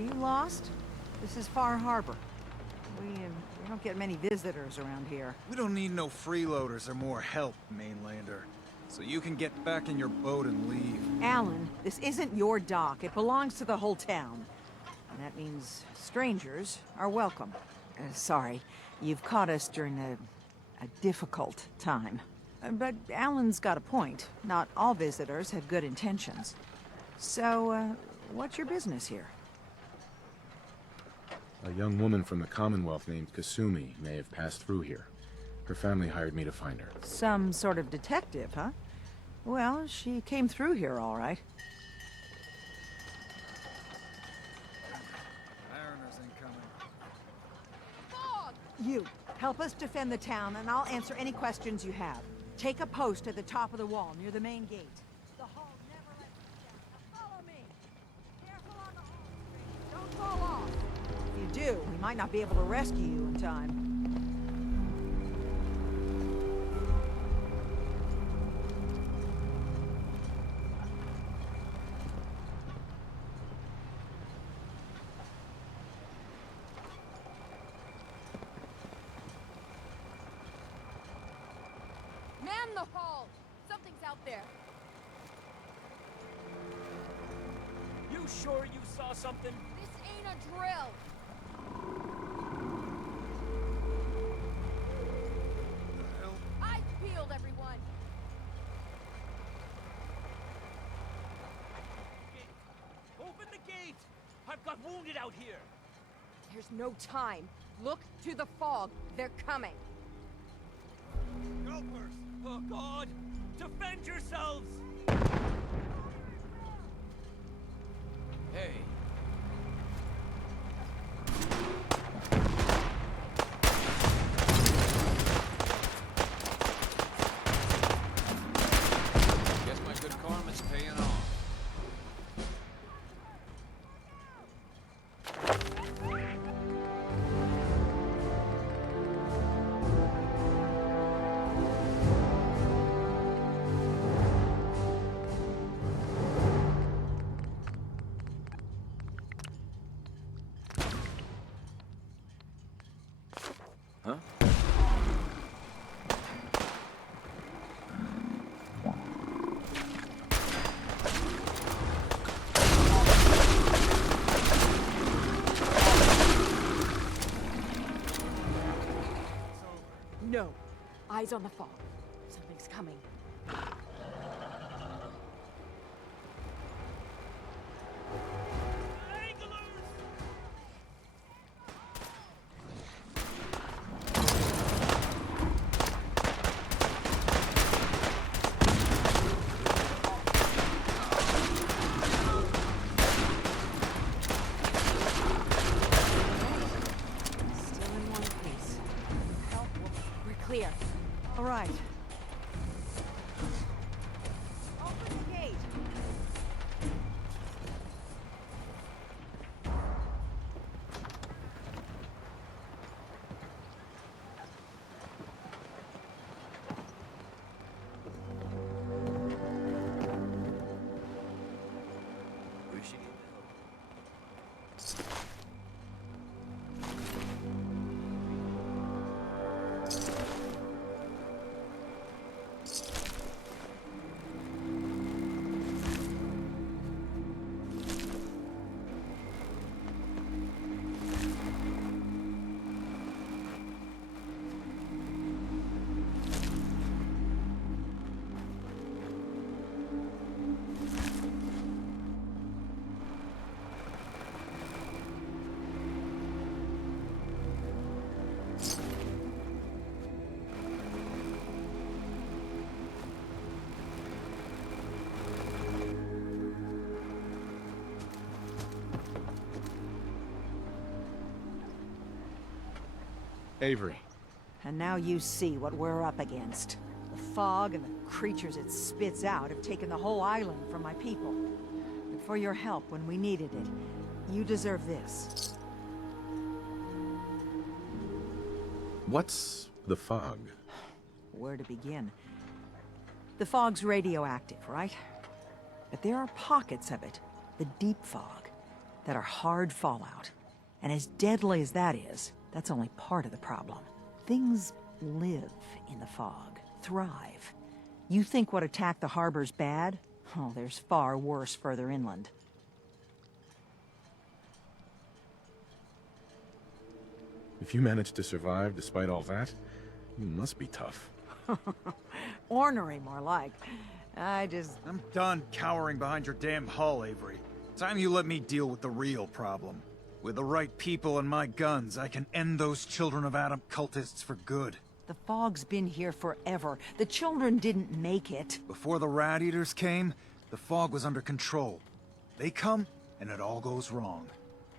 you lost? This is Far Harbor. We don't get many visitors around here. We don't need no freeloaders or more help, mainlander. So you can get back in your boat and leave. Alan, this isn't your dock. It belongs to the whole town. And that means strangers are welcome. Sorry, you've caught us during a difficult time. But Alan's got a point. Not all visitors have good intentions. So, what's your business here? A young woman from the Commonwealth named Kasumi may have passed through here. Her family hired me to find her. Some sort of detective, huh? Well, she came through here all right. Mariners incoming. Fog! You, help us defend the town, and I'll answer any questions you have. Take a post at the top of the wall, near the main gate. The hall never lets us down. Now follow me! Careful on the hall, stranger. Don't fall off! If you do, we might not be able to rescue you in time. Man the hall! Something's out there. You sure you saw something? This ain't a drill. The hell? Eyes peeled, everyone. Open the gate! I've got wounded out here! There's no time. Look to the fog. They're coming. Go first! Oh God! Defend yourselves! Hey. Guess my good karma's paying off. Huh? No. Eyes on the fog. Something's coming. Still in one piece. We're clear. All right. Open the gate. We should get Avery. And now you see what we're up against. The fog and the creatures it spits out have taken the whole island from my people. And for your help when we needed it, you deserve this. What's the fog? Where to begin? The fog's radioactive, right? But there are pockets of it. The deep fog. that are hard fallout. And as deadly as that is, that's only part of the problem. Things live in the fog, thrive. You think what attacked the harbor's bad? Oh, there's far worse further inland. If you managed to survive despite all that, you must be tough. Ornery, more like. I'm done cowering behind your damn hull, Avery. Time you let me deal with the real problem. With the right people and my guns, I can end those Children of Adam cultists for good. The fog's been here forever. The children didn't make it. Before the Rat Eaters came, the fog was under control. They come, and it all goes wrong.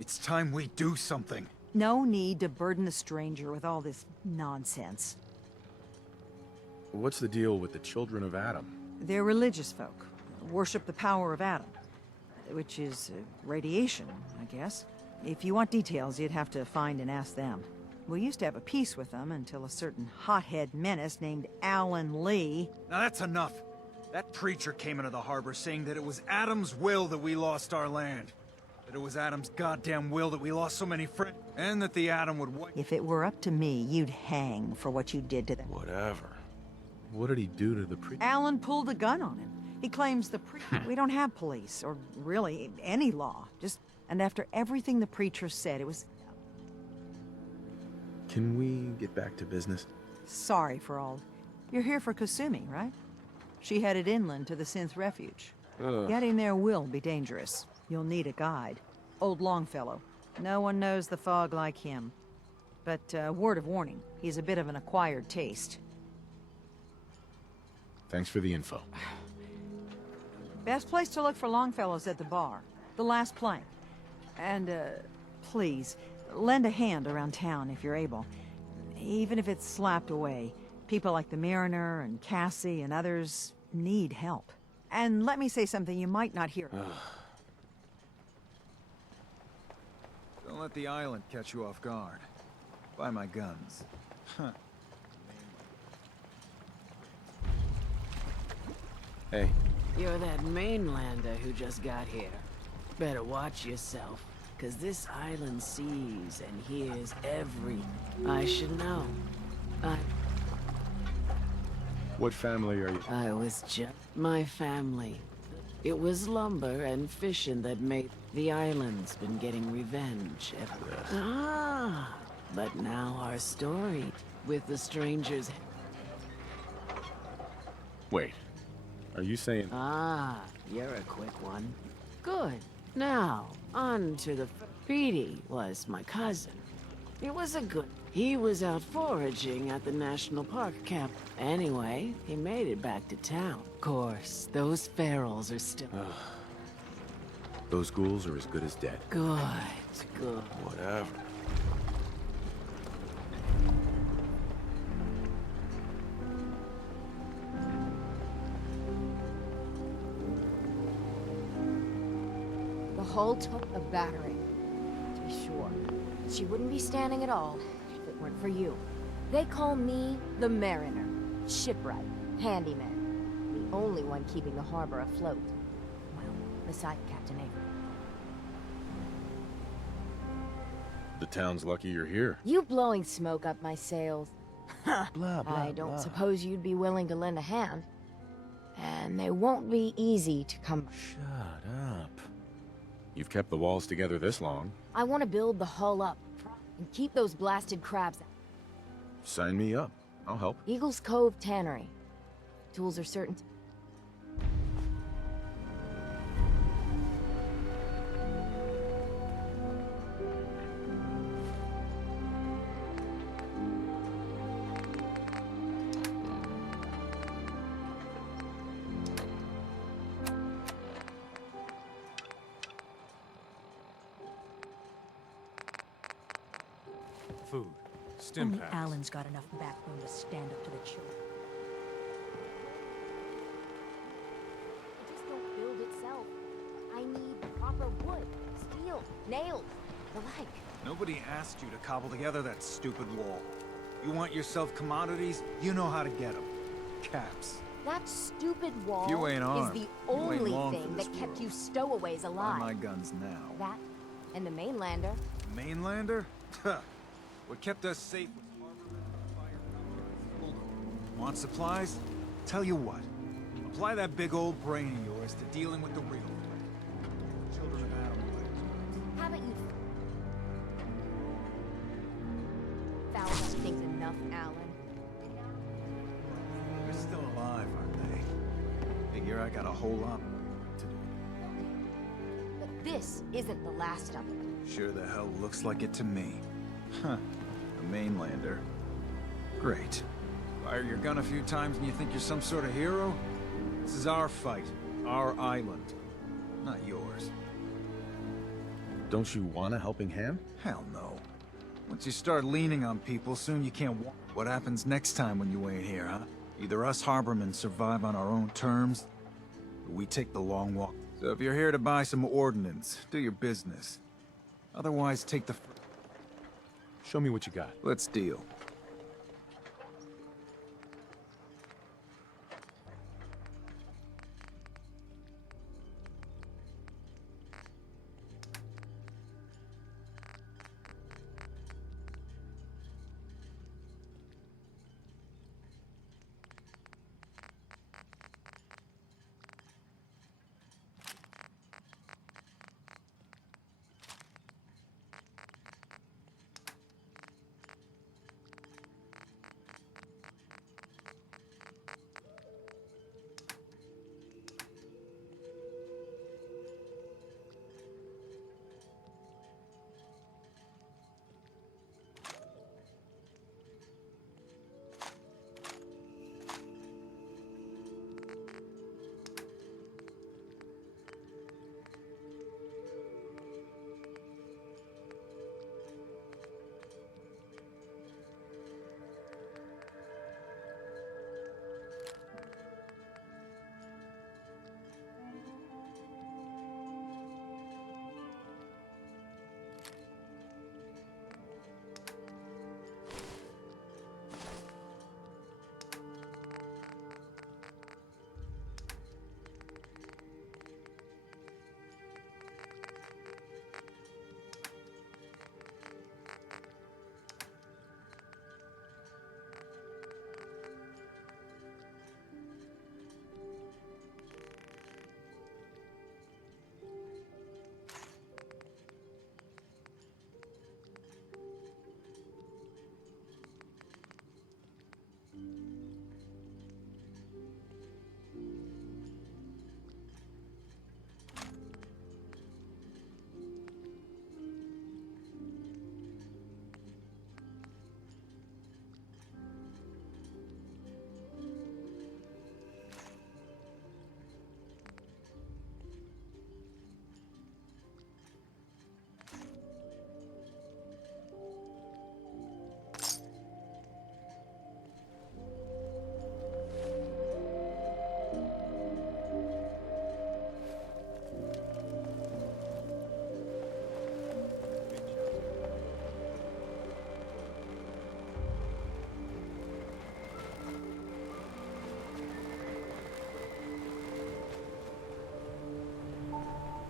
It's time we do something. No need to burden the stranger with all this nonsense. What's the deal with the Children of Adam? They're religious folk. Worship the power of Adam. Which is radiation, I guess. If you want details, you'd have to find and ask them. We used to have a peace with them until a certain hothead menace named Alan Lee... Now that's enough. That preacher came into the harbor saying that it was Adam's will that we lost our land. That it was Adam's goddamn will that we lost so many friends. And that the Adam would wipe... If it were up to me, you'd hang for what you did to them. Whatever. What did he do to the priest? Alan pulled a gun on him. He claims the we don't have police, or really any law. And after everything the preacher said, it was... Can we get back to business? Sorry for all... You're here for Kasumi, right? She headed inland to the Synth Refuge. Getting there will be dangerous. You'll need a guide. Old Longfellow. No one knows the fog like him. But, word of warning, he's a bit of an acquired taste. Thanks for the info. Best place to look for Longfellow's at the bar. The last plank. And, please, lend a hand around town if you're able. Even if it's slapped away. People like the Mariner and Cassie and others need help. And let me say something you might not hear. Don't let the island catch you off guard. Buy my guns. Huh. Hey, You're that mainlander who just got here. Better watch yourself, 'cause this island sees and hears every... I should know. what family are you? I was just... my family. It was lumber and fishing that made... The island's been getting revenge ever... Ah, but now our story with the strangers... Wait, are you saying... Ah, you're a quick one. Good. Now, on to the... Petey was my cousin. It was a good... He was out foraging at the national park camp. Anyway, he made it back to town. Of course, those ferals are still... Those ghouls are as good as dead. Good, good. Whatever. The hull took a battering, to be sure. She wouldn't be standing at all if it weren't for you. They call me the Mariner, shipwright, handyman, the only one keeping the harbor afloat. Well, beside Captain Avery. The town's lucky you're here. You blowing smoke up my sails. Blah, I don't suppose you'd be willing to lend a hand. And they won't be easy to come by. Shut up. You've kept the walls together this long. I want to build the hull up and keep those blasted crabs out. Sign me up. I'll help. Eagle's Cove Tannery. Tools are certain. Food. Stim Only packs. Alan's got enough backbone to stand up to the children. It just don't build itself. I need proper wood, steel, nails, the like. Nobody asked you to cobble together that stupid wall. You want yourself commodities? You know how to get them. Caps. That stupid wall You ain't is armed. the You ain't only long for thing this that kept world. you stowaways Buy alive. my guns now. That And the mainlander. Mainlander? Huh. What kept us safe was armament and firepower. Hold on. Want supplies? Tell you what. Apply that big old brain of yours to dealing with the real threat. Children of Adam. Haven't you fouled up things enough, Alan? They're still alive, aren't they? Figure I got a whole lot to do. But this isn't the last of it. Sure the hell looks like it to me. Huh. A mainlander. Great. Fire your gun a few times and you think you're some sort of hero? This is our fight. Our island. Not yours. Don't you want a helping hand? Hell no. Once you start leaning on people, soon you can't walk. What happens next time when you ain't here, huh? Either us harbormen survive on our own terms, or we take the long walk. So if you're here to buy some ordnance, do your business. Otherwise, take the... Show me what you got. Let's deal.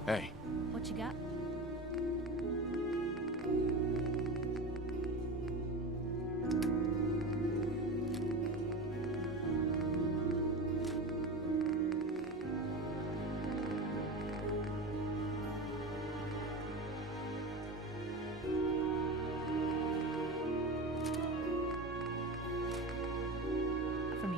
Hey, What you got? For me.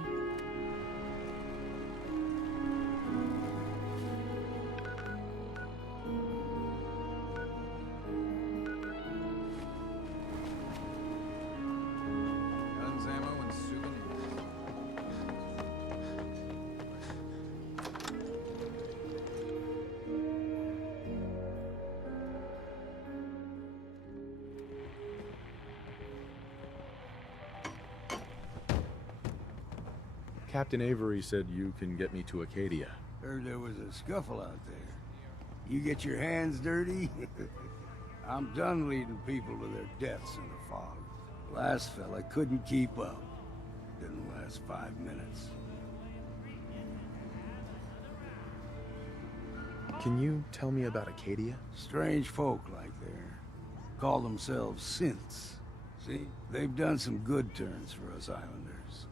Guns, ammo, and souvenirs. Captain Avery said you can get me to Acadia. Heard there was a scuffle out there. You get your hands dirty? I'm done leading people to their deaths in the fog. Last fella couldn't keep up. Didn't last 5 minutes. Can you tell me about Acadia? Strange folk like there. Call themselves synths. See, they've done some good turns for us islanders.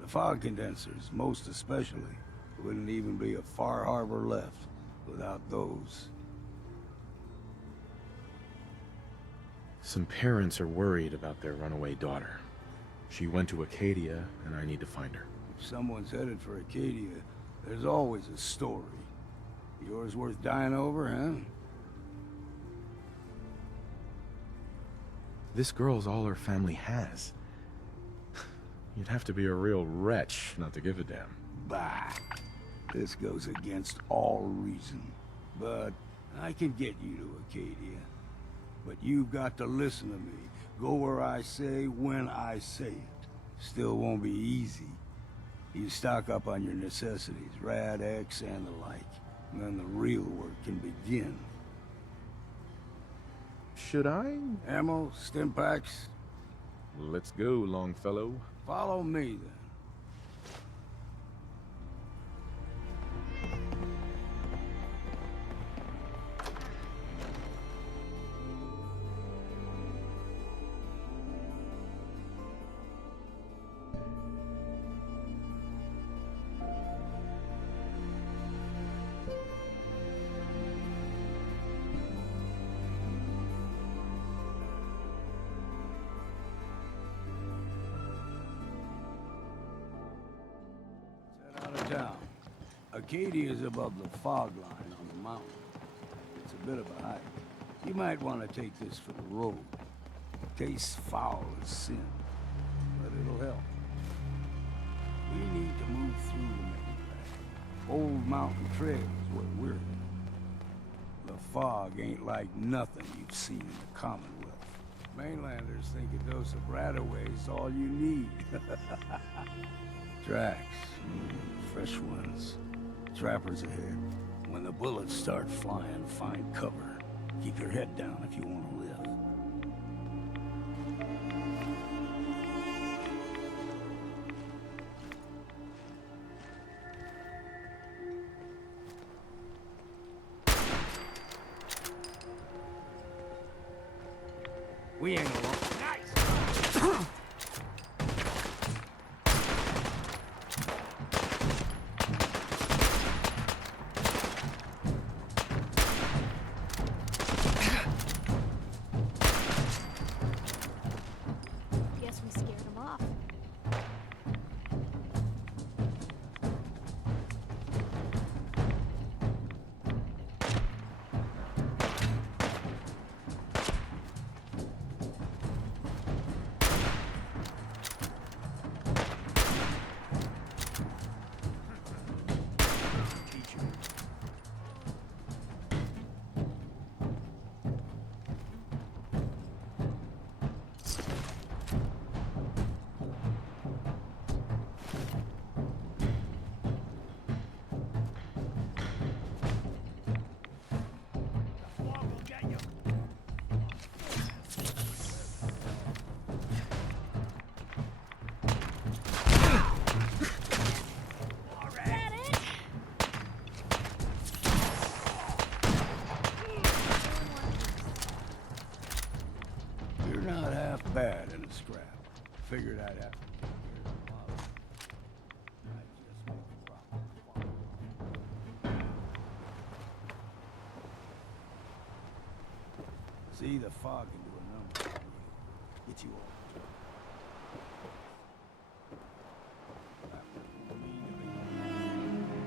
The fog condensers, most especially, wouldn't even be a Far Harbor left without those. Some parents are worried about their runaway daughter. She went to Acadia, and I need to find her. If someone's headed for Acadia, there's always a story. Yours worth dying over, huh? This girl's all her family has. You'd have to be a real wretch not to give a damn. Bah! This goes against all reason. But I can get you to Acadia. But you've got to listen to me. Go where I say, when I say it. Still won't be easy. You stock up on your necessities, Rad X and the like. And then the real work can begin. Should I? Ammo, stim packs, Let's go, Longfellow. follow me then. Out of town. Acadia is above the fog line on the mountain. It's a bit of a hike. You might want to take this for the road. Tastes foul as sin, but it'll help. We need to move through the main path. Old mountain trail is where we're headed. The fog ain't like nothing you've seen in the Commonwealth. Mainlanders think a dose of Radaway's all you need. Tracks. Fresh ones. Trappers ahead. When the bullets start flying, find cover. Keep your head down if you want to live. We ain't alone. Nice! Guess we scared him off. You're not half bad in a scrap. Figured I'd have to take care of the bottle. I just make a profit. See, the fog can do a number for you. Get you all. That wouldn't mean to be-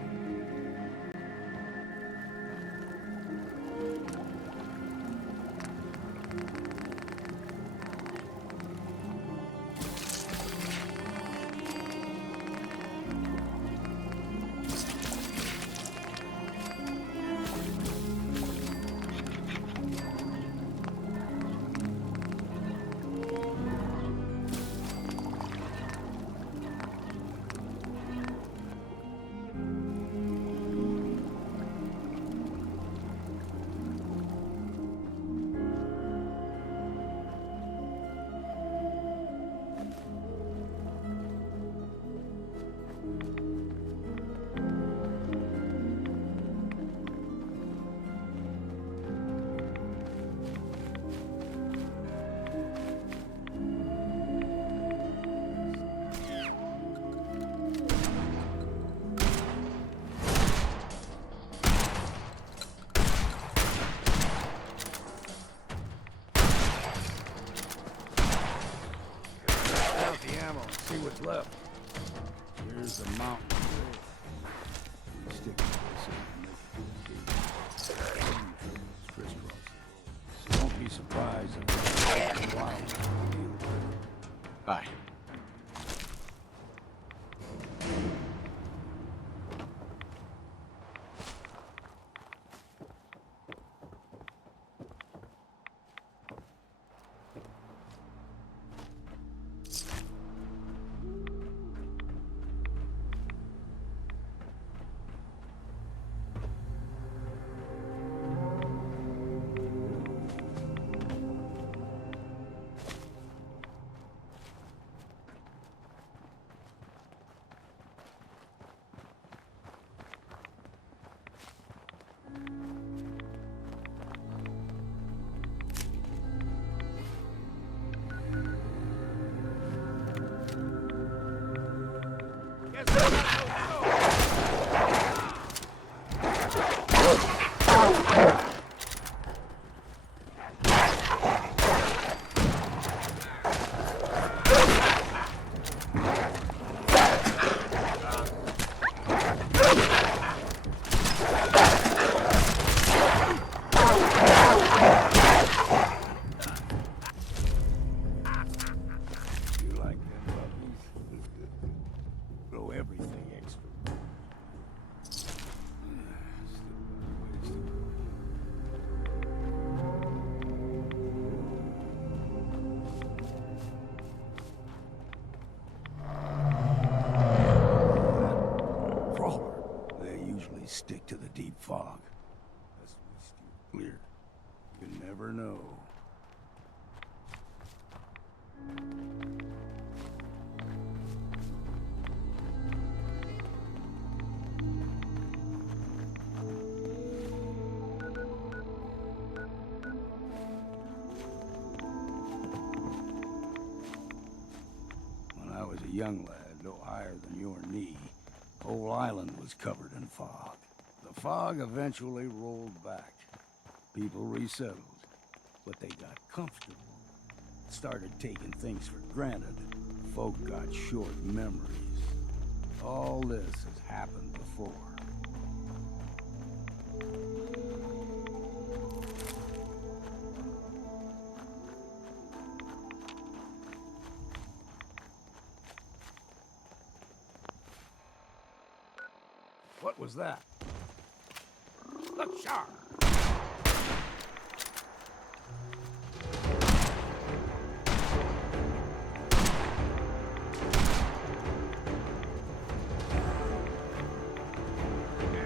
always stick to the deep fog. Unless we steer clear. You never know. When I was a young lad, no higher than your knee, whole island was covered in fog. The fog eventually rolled back. People resettled, but they got comfortable. Started taking things for granted. Folk got short memories. All this has happened before. What was that? Look sharp!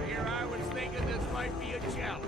Here I was thinking this might be a challenge.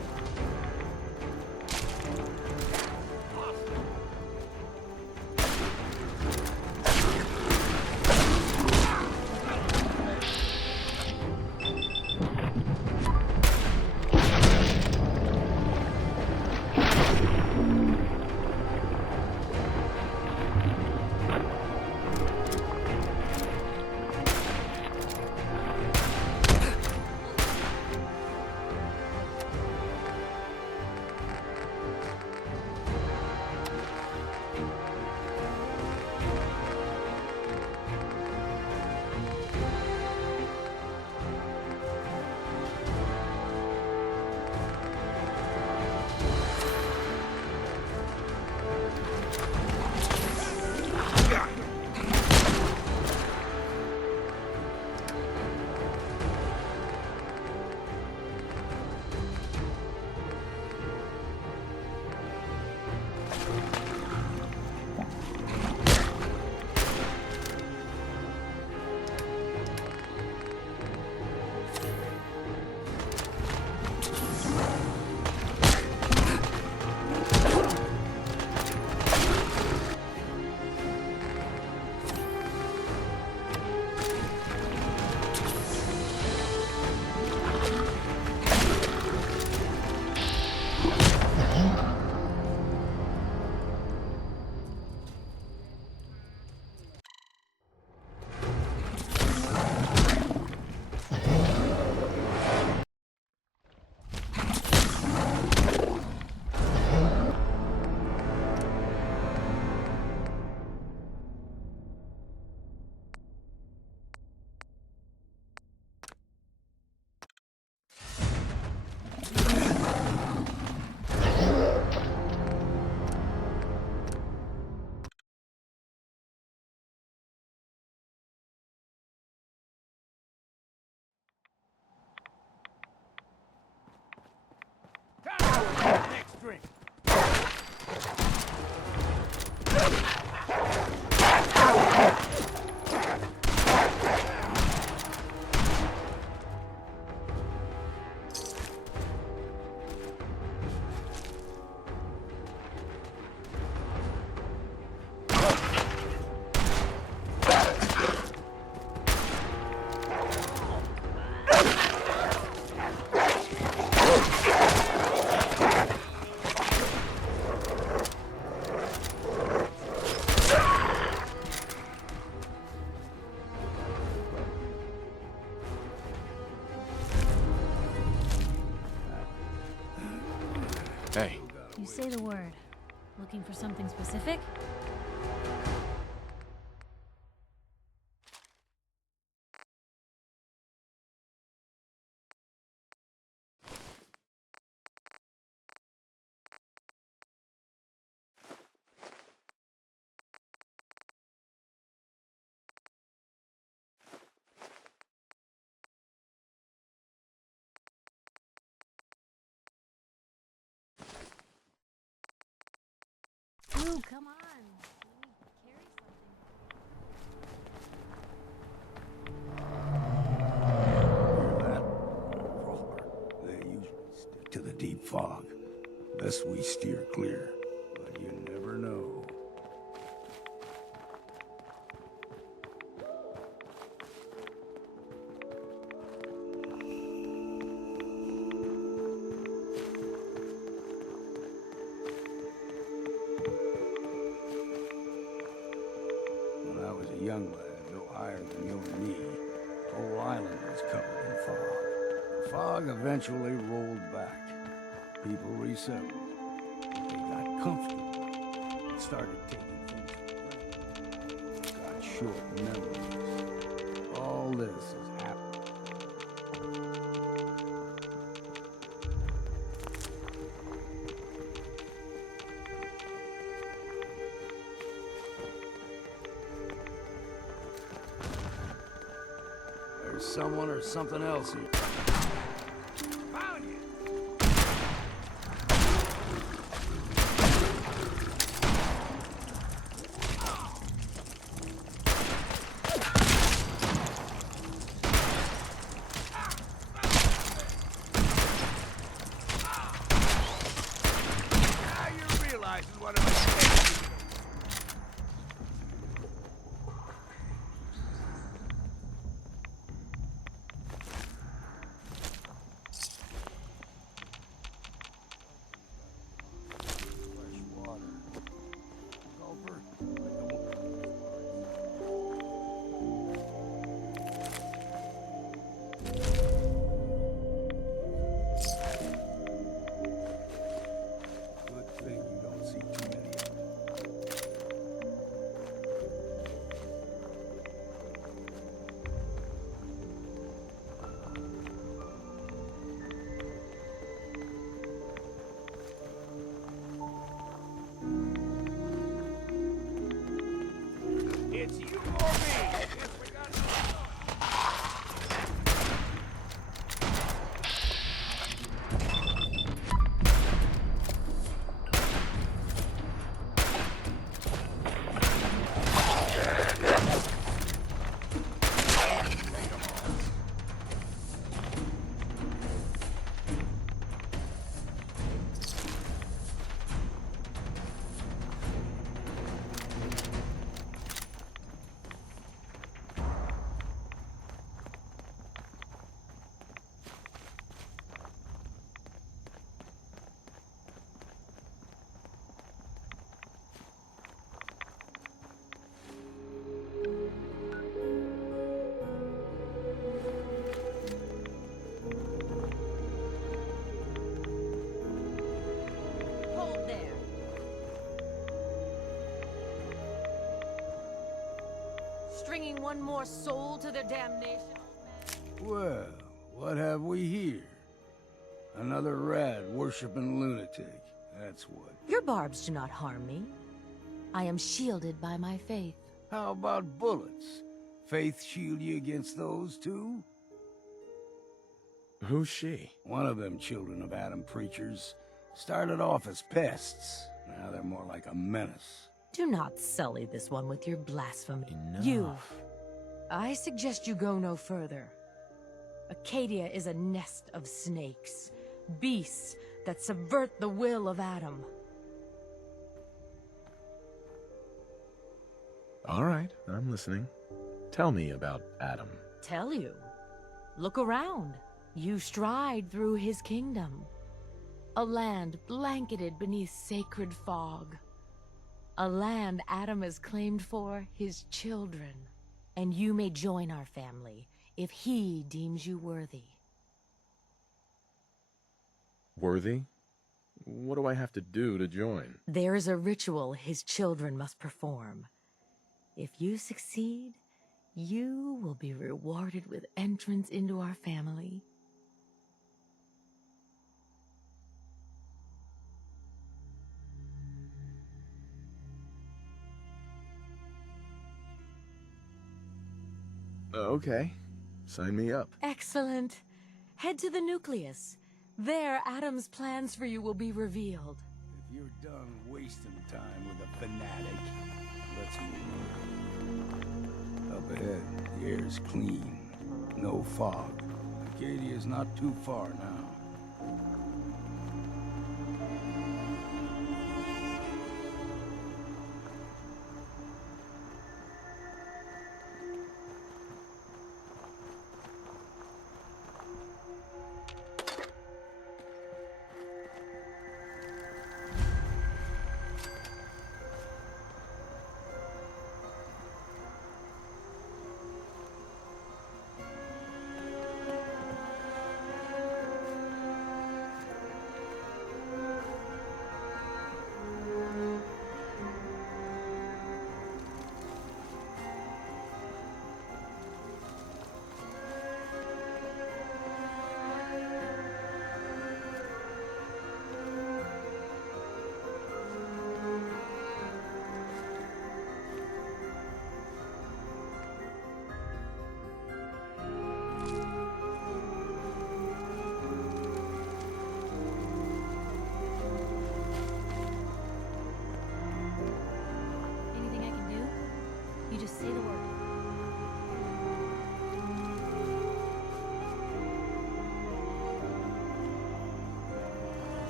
Next drink. Hey, You say the word. Looking for something specific? Ooh, come on. Let me carry something. Hear that? back to the deep fog. Best we steer clear, but you never know. When I was a young lad, no higher than you and me, the whole island was covered in fog. The fog eventually rolled back. People resettled. They got comfortable. Started taking things for granted. Got short memories. All this has happened. There's someone or something else here. Found you! Now you realize what a mistake. Fresh water. Gulper. Good thing you don't see too many of them. It's you or me. Yes, we got Hold there. Stringing one more soul to their damnation, old man? Well, what have we here? Another rad worshipping lunatic. That's what. Your barbs do not harm me. I am shielded by my faith. How about bullets? Faith shield you against those too? Who's she? One of them children of Adam preachers started off as pests. Now they're more like a menace. Do not sully this one with your blasphemy. Enough. You. I suggest you go no further. Acadia is a nest of snakes, beasts that subvert the will of Adam. All right, I'm listening. Tell me about Adam. Tell you. Look around. You stride through his kingdom. A land blanketed beneath sacred fog. A land Adam has claimed for his children. And you may join our family if he deems you worthy. Worthy? What do I have to do to join? There is a ritual his children must perform. If you succeed, you will be rewarded with entrance into our family. Okay, sign me up. Excellent. Head to the nucleus. There, Adam's plans for you will be revealed. If you're done wasting time with a fanatic, let's move on. Up ahead, the air's clean. No fog. Acadia's not too far now.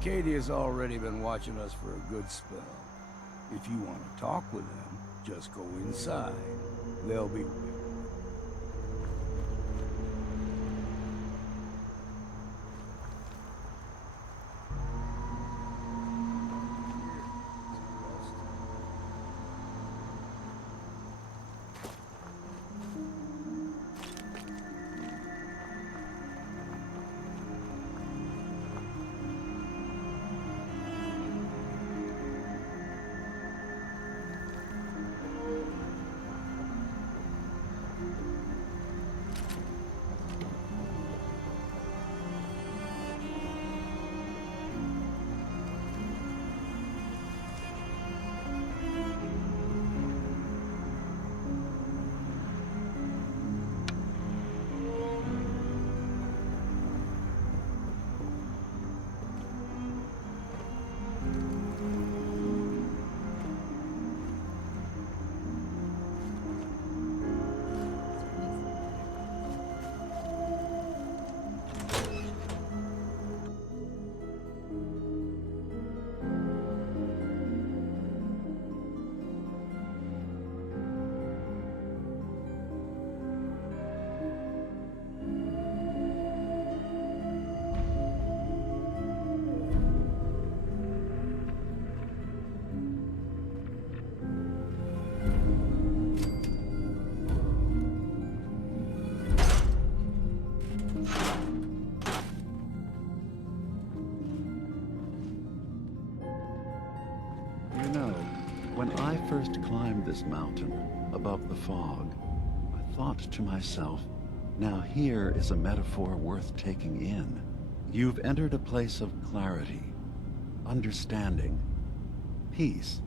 Acadia's already been watching us for a good spell. If you want to talk with them, just go inside. They'll be waiting. When I first climbed this mountain above the fog, I thought to myself, now here is a metaphor worth taking in. You've entered a place of clarity, understanding, peace.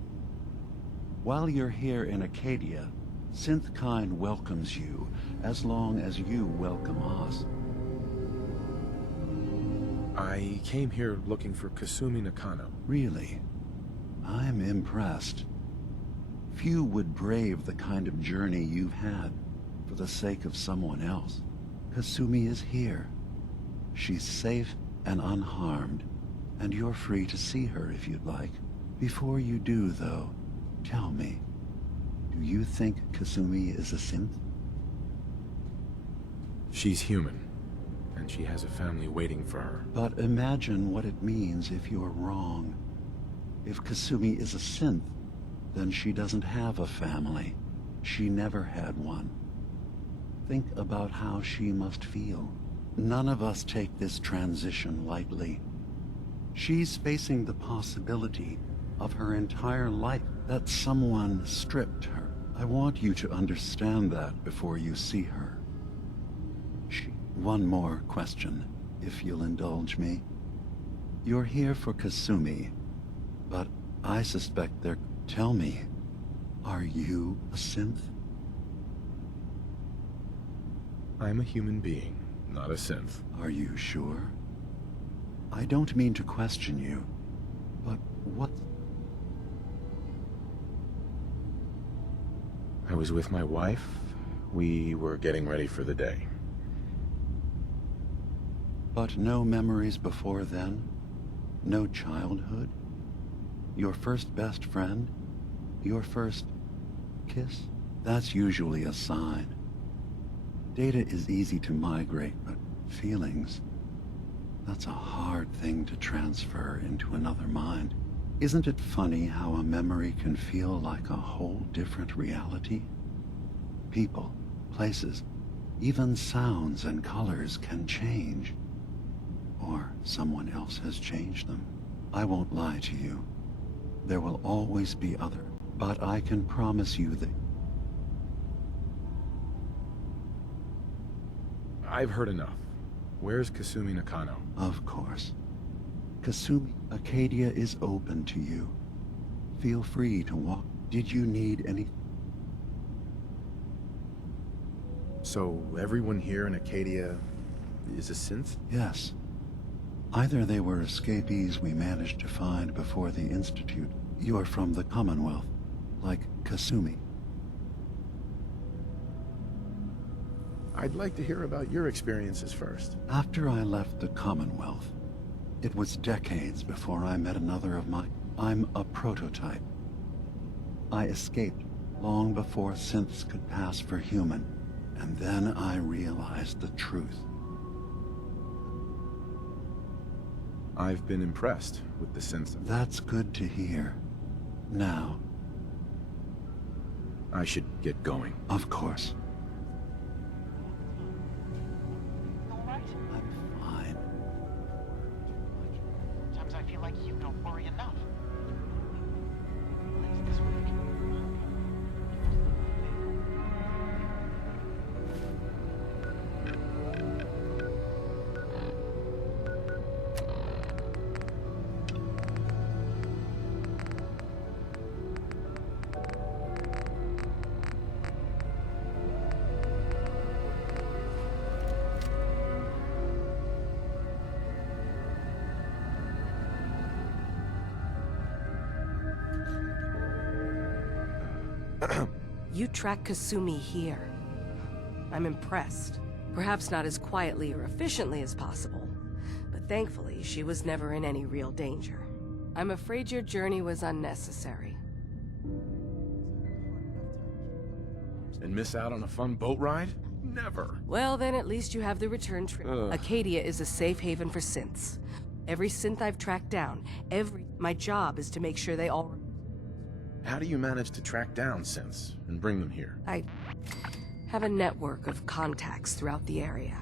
While you're here in Acadia, Synthkind welcomes you as long as you welcome us. I came here looking for Kasumi Nakano. Really? I'm impressed. Few would brave the kind of journey you've had for the sake of someone else. Kasumi is here. She's safe and unharmed, and you're free to see her if you'd like. Before you do, though, tell me, do you think Kasumi is a synth? She's human, and she has a family waiting for her. But imagine what it means if you're wrong. If Kasumi is a synth, then she doesn't have a family. She never had one. Think about how she must feel. None of us take this transition lightly. She's facing the possibility of her entire life that someone stripped her. I want you to understand that before you see her. One more question, if you'll indulge me. You're here for Kasumi, but I suspect they're... Tell me, are you a synth? I'm a human being, not a synth. Are you sure? I don't mean to question you, but what... I was with my wife. We were getting ready for the day. But no memories before then? No childhood? Your first best friend? Your first kiss? That's usually a sign. Data is easy to migrate, but feelings... that's a hard thing to transfer into another mind. Isn't it funny how a memory can feel like a whole different reality? People, places, even sounds and colors can change. Or someone else has changed them. I won't lie to you. There will always be other, but I can promise you that... I've heard enough. Where's Kasumi Nakano? Of course. Kasumi, Acadia is open to you. Feel free to walk. Did you need any... So everyone here in Acadia is a synth? Yes. Either they were escapees we managed to find before the Institute. You're from the Commonwealth, like Kasumi. I'd like to hear about your experiences first. After I left the Commonwealth, It was decades before I met another of my... I'm a prototype. I escaped long before synths could pass for human, and then I realized the truth. I've been impressed with the synths. That's good to hear. Now... I should get going. Of course. All right? I'm fine. Sometimes I feel like you don't worry enough. At least this week. You track Kasumi here. I'm impressed. Perhaps not as quietly or efficiently as possible, but thankfully she was never in any real danger. I'm afraid your journey was unnecessary. And miss out on a fun boat ride? Never. Well, then at least you have the return trip. Acadia is a safe haven for synths. Every synth I've tracked down, my job is to make sure they all... How do you manage to track down synths and bring them here? I have a network of contacts throughout the area.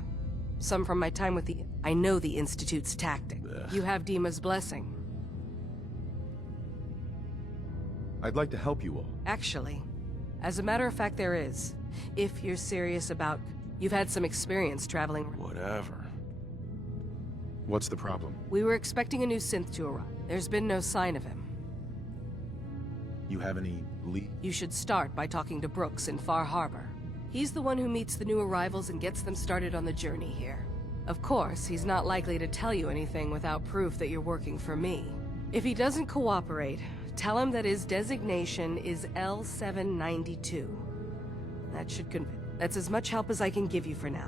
Some from my time with I know the Institute's tactic. Ugh. You have Dima's blessing. I'd like to help you all. Actually, as a matter of fact, there is. If you're serious about... You've had some experience traveling... Whatever. What's the problem? We were expecting a new synth to arrive. There's been no sign of him. You have any lead? You should start by talking to Brooks in Far Harbor. He's the one who meets the new arrivals and gets them started on the journey here. Of course, he's not likely to tell you anything without proof that you're working for me. If he doesn't cooperate, tell him that his designation is L792. That should That's as much help as I can give you for now.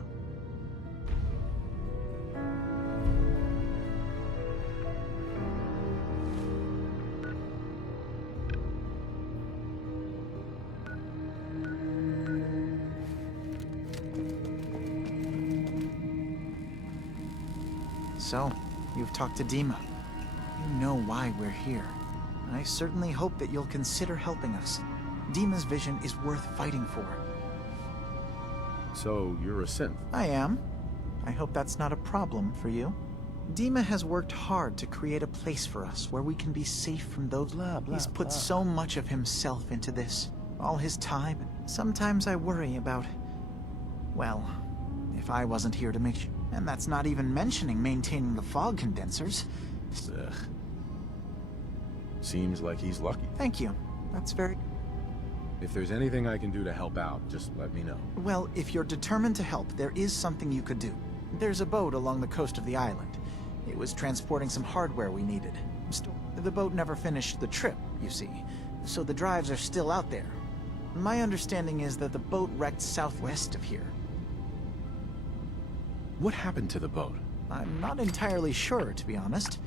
So, you've talked to Dima. You know why we're here. I certainly hope that you'll consider helping us. Dima's vision is worth fighting for. So, you're a synth? I am. I hope that's not a problem for you. Dima has worked hard to create a place for us where we can be safe from those... He's put so much of himself into this. All his time. Sometimes I worry about... Well, if I wasn't here to make sure... And that's not even mentioning maintaining the fog condensers. Ugh. Seems like he's lucky. Thank you. That's very... If there's anything I can do to help out, just let me know. Well, if you're determined to help, there is something you could do. There's a boat along the coast of the island. It was transporting some hardware we needed. The boat never finished the trip, you see, so the drives are still out there. My understanding is that the boat wrecked southwest of here. What happened to the boat? I'm not entirely sure, to be honest.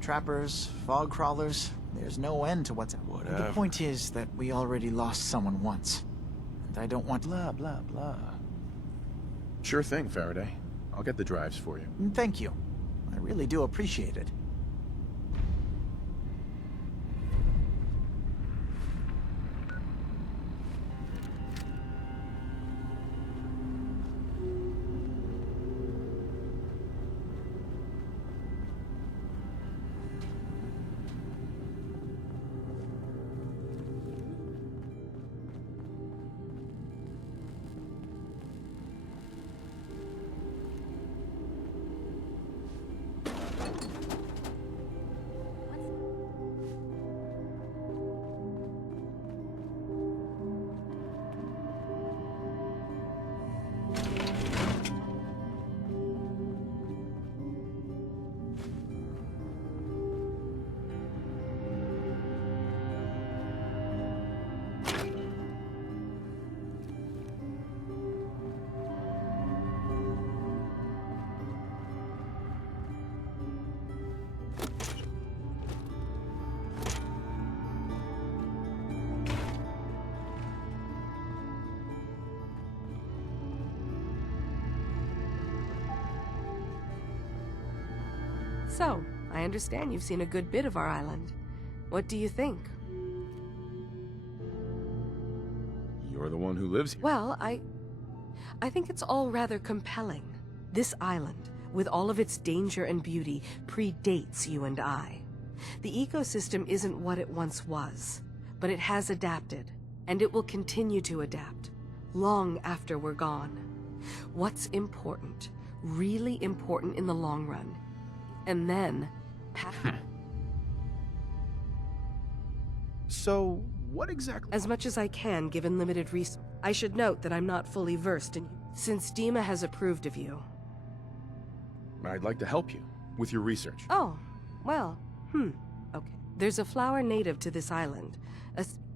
Trappers, fog crawlers, there's no end to what's... Whatever. The point is that we already lost someone once. And I don't want... Blah, blah, blah. Sure thing, Faraday. I'll get the drives for you. Thank you. I really do appreciate it. So, I understand you've seen a good bit of our island. What do you think? You're the one who lives here. Well, I think it's all rather compelling. This island, with all of its danger and beauty, predates you and I. The ecosystem isn't what it once was, but it has adapted, and it will continue to adapt, long after we're gone. What's important, really important in the long run, and then... So, what exactly... As much as I can, given limited resources. I should note that I'm not fully versed in... Since Dima has approved of you. I'd like to help you with your research. Oh, well, okay. There's a flower native to this island.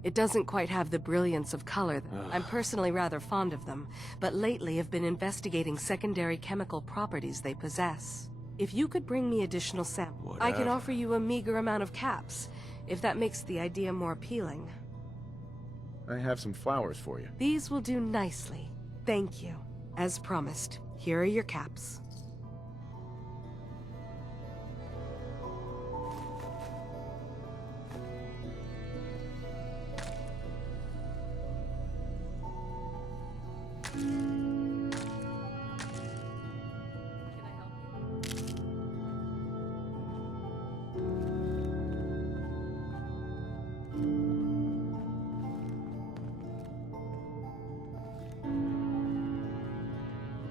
It doesn't quite have the brilliance of color. I'm personally rather fond of them, but lately have been investigating secondary chemical properties they possess. If you could bring me additional samples, I can offer you a meager amount of caps, if that makes the idea more appealing. I have some flowers for you. These will do nicely. Thank you. As promised, here are your caps.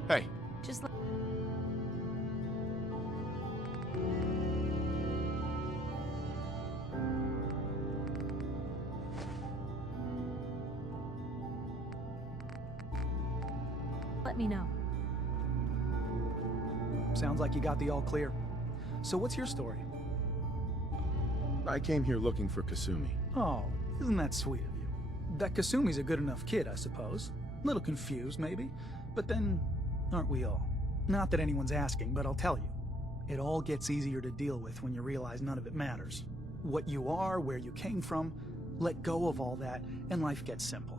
Hey. Just let me know. Sounds like you got the all clear. So what's your story? I came here looking for Kasumi. Oh, isn't that sweet of you? That Kasumi's a good enough kid, I suppose. A little confused, maybe. But then, aren't we all? Not that anyone's asking, but I'll tell you. It all gets easier to deal with when you realize none of it matters. What you are, where you came from, let go of all that, and life gets simple.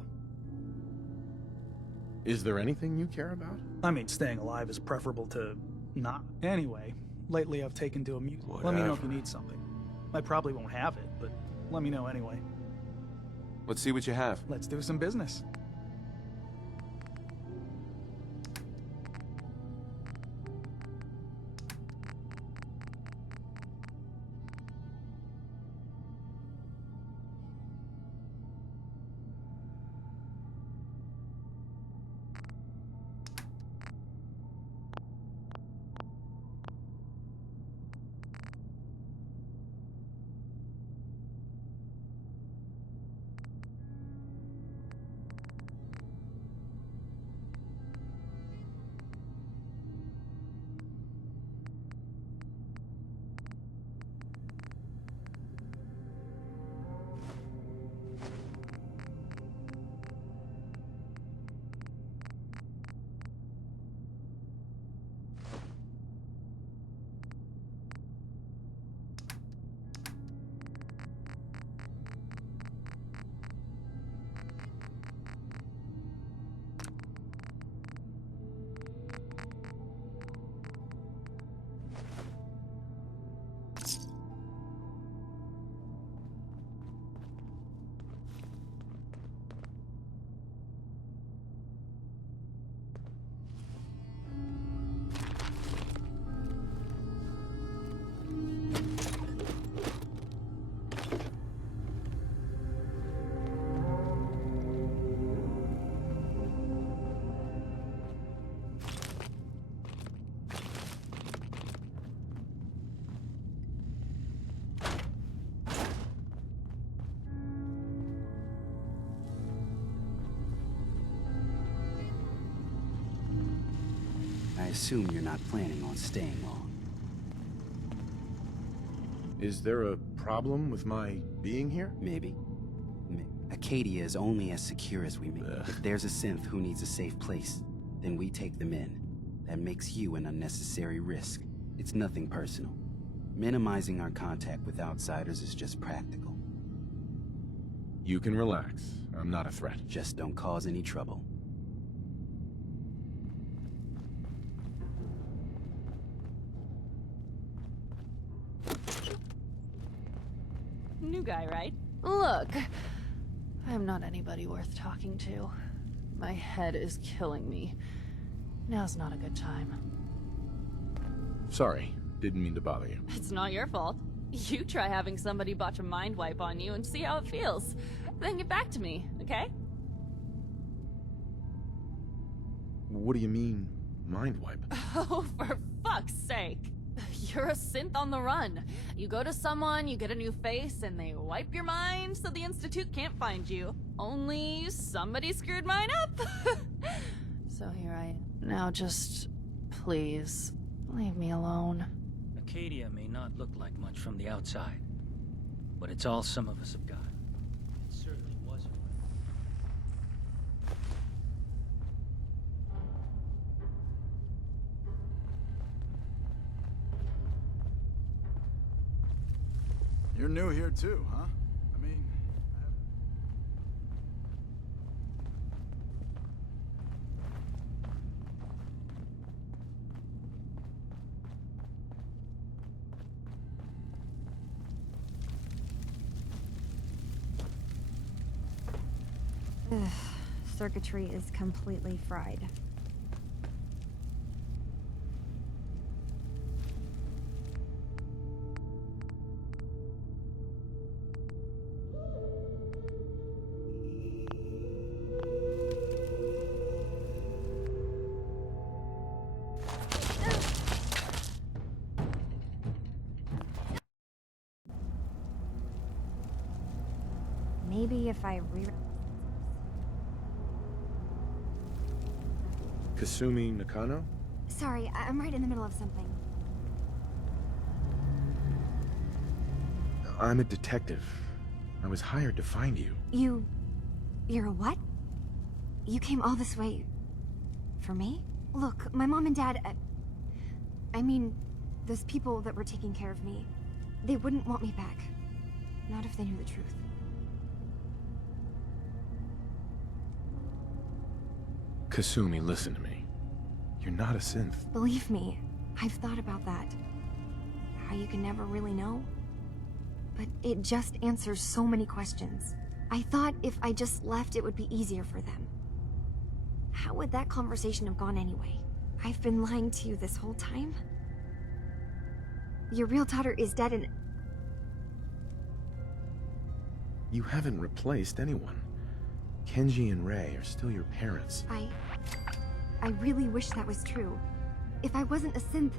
Is there anything you care about? I mean, staying alive is preferable to not. Anyway, lately I've taken to a mute. Let me know if you need something. I probably won't have it, but let me know anyway. Let's see what you have. Let's do some business. I assume you're not planning on staying long. Is there a problem with my being here? Maybe. Acadia is only as secure as we make it. If there's a synth who needs a safe place, then we take them in. That makes you an unnecessary risk. It's nothing personal. Minimizing our contact with outsiders is just practical. You can relax. I'm not a threat. Just don't cause any trouble. some new guy, right? Look, I'm not anybody worth talking to. My head is killing me. Now's not a good time. Sorry, didn't mean to bother you. It's not your fault. You try having somebody botch a mind wipe on you and see how it feels. Then get back to me, okay? What do you mean, mind wipe? Oh, for fuck's sake. You're a synth on the run. You go to someone, you get a new face, and they wipe your mind so the Institute can't find you. Only somebody screwed mine up. So here I am. Now just, please, leave me alone. Acadia may not look like much from the outside, but it's all some of us have got. It certainly wasn't. You're new here too, huh? I mean... Ugh, circuitry is completely fried. Maybe if I Kasumi Nakano? Sorry, I'm right in the middle of something. I'm a detective. I was hired to find you. You're a what? You came all this way... for me? Look, my mom and dad... I mean, those people that were taking care of me, they wouldn't want me back. Not if they knew the truth. Kasumi, listen to me. You're not a synth. Believe me, I've thought about that. How you can never really know. But it just answers so many questions. I thought if I just left, it would be easier for them. How would that conversation have gone anyway? I've been lying to you this whole time? Your real daughter is dead and... You haven't replaced anyone. Kenji and Rei are still your parents. I really wish that was true. If I wasn't a synth,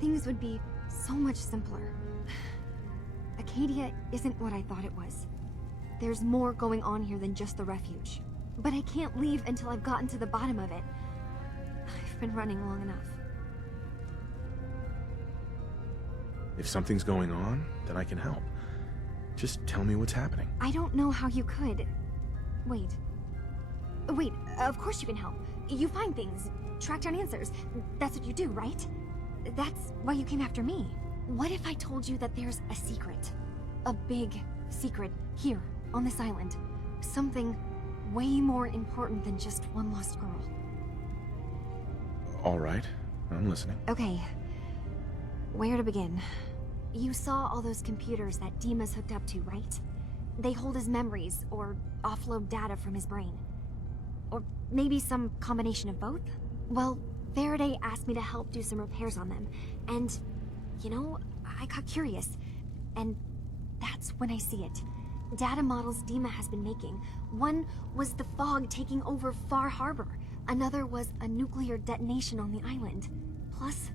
things would be so much simpler. Acadia isn't what I thought it was. There's more going on here than just the refuge. But I can't leave until I've gotten to the bottom of it. I've been running long enough. If something's going on, then I can help. Just tell me what's happening. I don't know how you could. Wait, of course you can help. You find things, track down answers. That's what you do, right? That's why you came after me. What if I told you that there's a secret? A big secret here, on this island. Something way more important than just one lost girl. All right, I'm listening. Okay, where to begin? You saw all those computers that Dima's hooked up to, right? They hold his memories, or offload data from his brain. Or maybe some combination of both? Well, Faraday asked me to help do some repairs on them, and, you know, I got curious. And that's when I see it. Data models Dima has been making. One was the fog taking over Far Harbor. Another was a nuclear detonation on the island. Plus,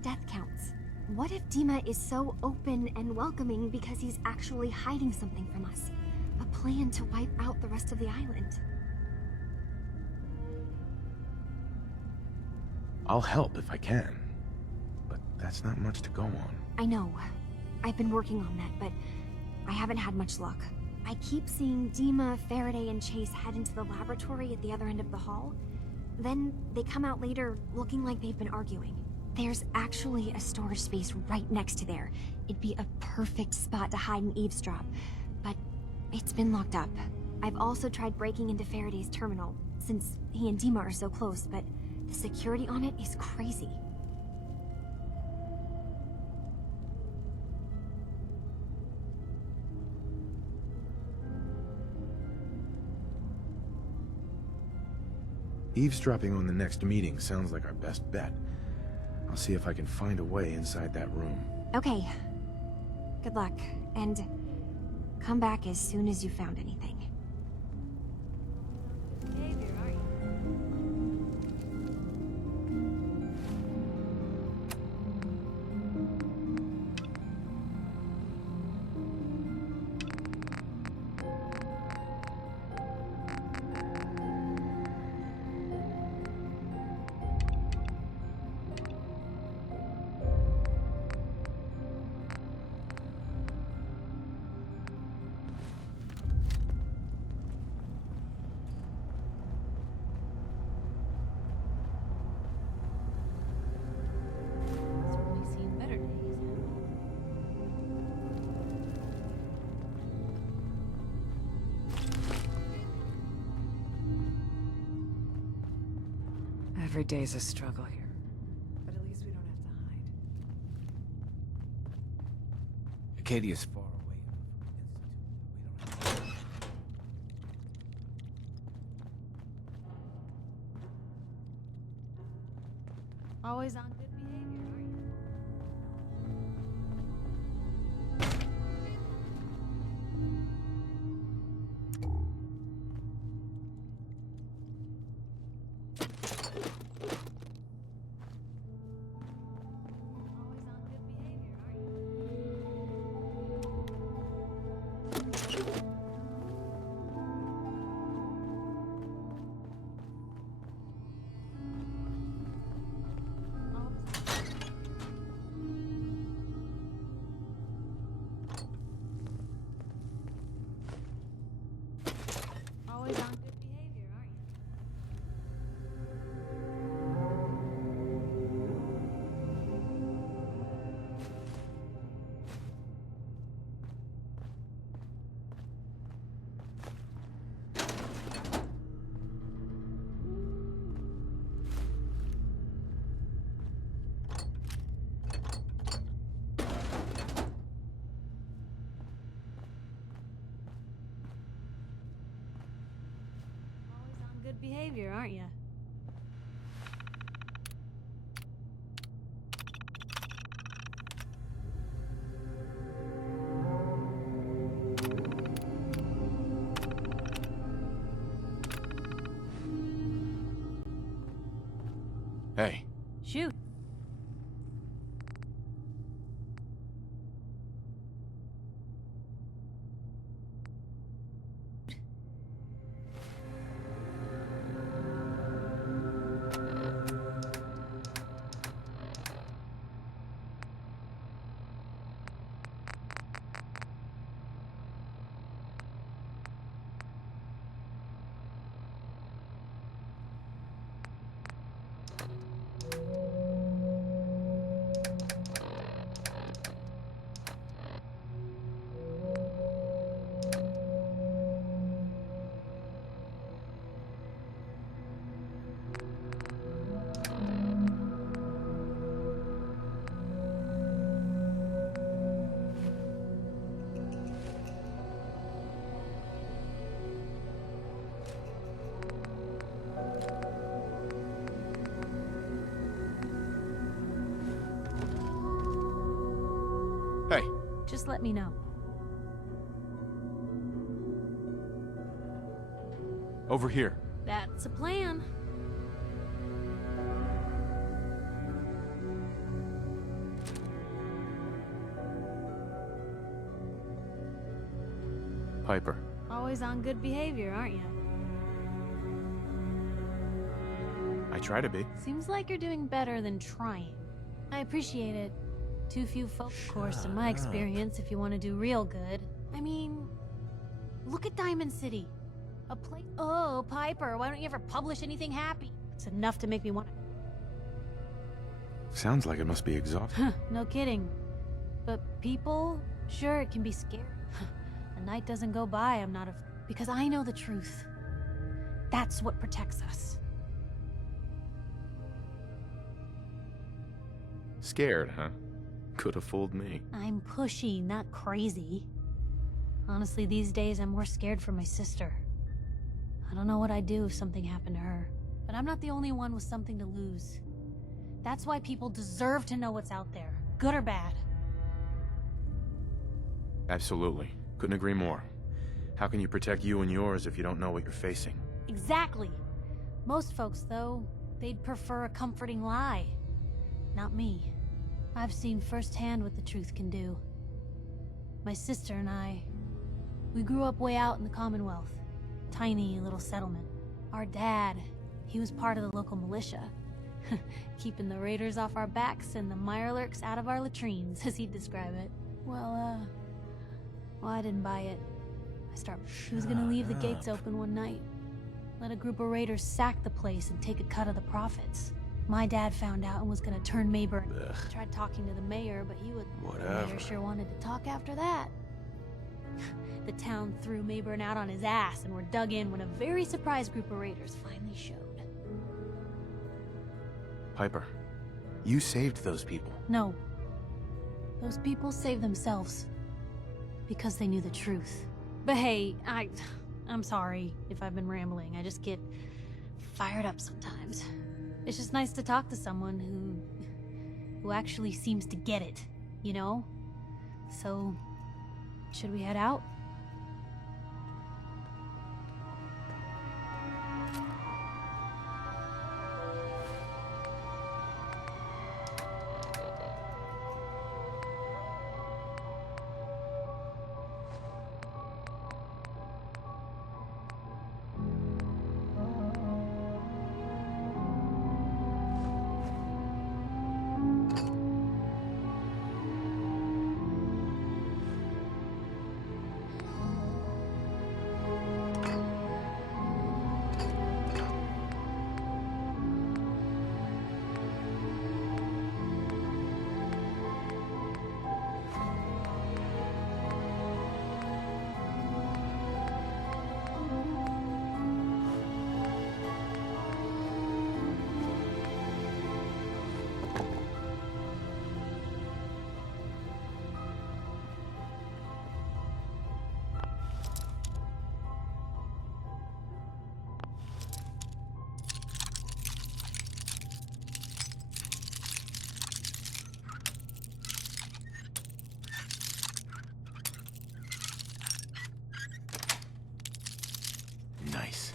death counts. What if Dima is so open and welcoming because he's actually hiding something from us? A plan to wipe out the rest of the island? I'll help if I can. But that's not much to go on. I know. I've been working on that, but I haven't had much luck. I keep seeing Dima, Faraday, and Chase head into the laboratory at the other end of the hall. Then they come out later looking like they've been arguing. There's actually a storage space right next to there. It'd be a perfect spot to hide and eavesdrop, but it's been locked up. I've also tried breaking into Faraday's terminal, since he and Dima are so close, but the security on it is crazy. Eavesdropping on the next meeting sounds like our best bet. I'll see if I can find a way inside that room. Okay. Good luck, and come back as soon as you found anything. Every day's a struggle here. But at least we don't have to hide. Acadia's far away. Always on good behavior, aren't you? Always on good behavior, aren't you? Always on good behavior, aren't you? Hey. Shoot. Hey. Just let me know. Over here. That's a plan. Piper. Always on good behavior, aren't you? I try to be. Seems like you're doing better than trying. I appreciate it. Too few folk, of course, in my experience, if you want to do real good. I mean, look at Diamond City. A place. Oh, Piper, why don't you ever publish anything happy? It's enough to make me want to. Sounds like it must be exhausting. No kidding. But people, sure, it can be scary. A night doesn't go by, I'm not because I know the truth. That's what protects us. Scared, huh? Could have fooled me. I'm pushy, not crazy. Honestly, these days I'm more scared for my sister. I don't know what I'd do if something happened to her. But I'm not the only one with something to lose. That's why people deserve to know what's out there, good or bad. Absolutely. Couldn't agree more. How can you protect you and yours if you don't know what you're facing? Exactly. Most folks, though, they'd prefer a comforting lie. Not me. I've seen firsthand what the truth can do. My sister and I, we grew up way out in the Commonwealth. Tiny little settlement. Our dad, he was part of the local militia. Keeping the raiders off our backs and the mirelurks out of our latrines, as he'd describe it. Well, I didn't buy it. He was gonna leave the gates open one night. Let a group of raiders sack the place and take a cut of the profits. My dad found out and was gonna turn Mayburn. Tried talking to the mayor, but he would. Whatever. The mayor sure wanted to talk after that. The town threw Mayburn out on his ass and were dug in when a very surprised group of raiders finally showed. Piper, you saved those people. No. Those people saved themselves. Because they knew the truth. But hey, I'm sorry if I've been rambling. I just get fired up sometimes. It's just nice to talk to someone who actually seems to get it, you know? So, should we head out? Nice.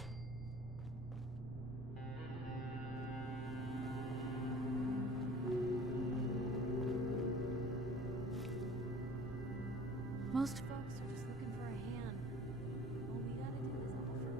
Most folks are just looking for a hand. All we gotta do is offer.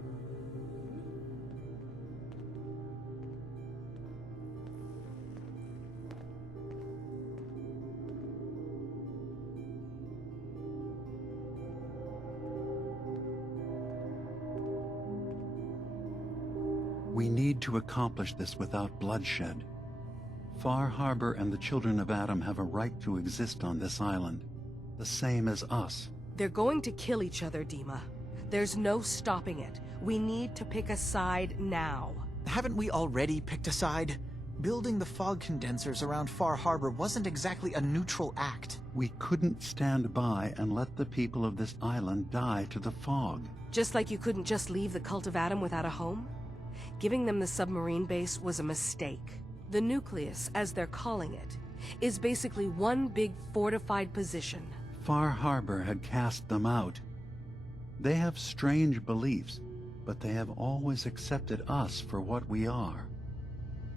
We need to accomplish this without bloodshed. Far Harbor and the children of Adam have a right to exist on this island, the same as us. They're going to kill each other, Dima. There's no stopping it. We need to pick a side now. Haven't we already picked a side? Building the fog condensers around Far Harbor wasn't exactly a neutral act. We couldn't stand by and let the people of this island die to the fog. Just like you couldn't just leave the Cult of Adam without a home? Giving them the submarine base was a mistake. The nucleus, as they're calling it, is basically one big fortified position. Far Harbor had cast them out. They have strange beliefs, but they have always accepted us for what we are.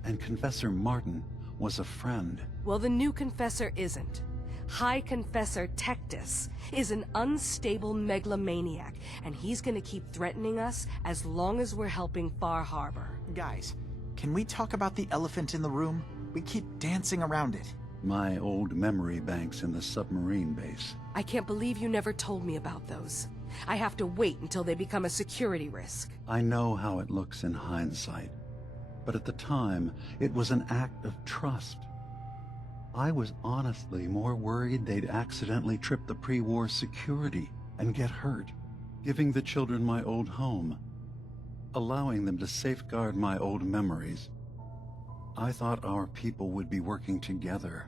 And Confessor Martin was a friend. Well, the new Confessor isn't. High Confessor Tectus is an unstable megalomaniac, and he's gonna keep threatening us as long as we're helping Far Harbor. Guys, can we talk about the elephant in the room? We keep dancing around it. My old memory banks in the submarine base. I can't believe you never told me about those. I have to wait until they become a security risk. I know how it looks in hindsight, but at the time, it was an act of trust. I was honestly more worried they'd accidentally trip the pre-war security and get hurt, giving the children my old home, allowing them to safeguard my old memories. I thought our people would be working together.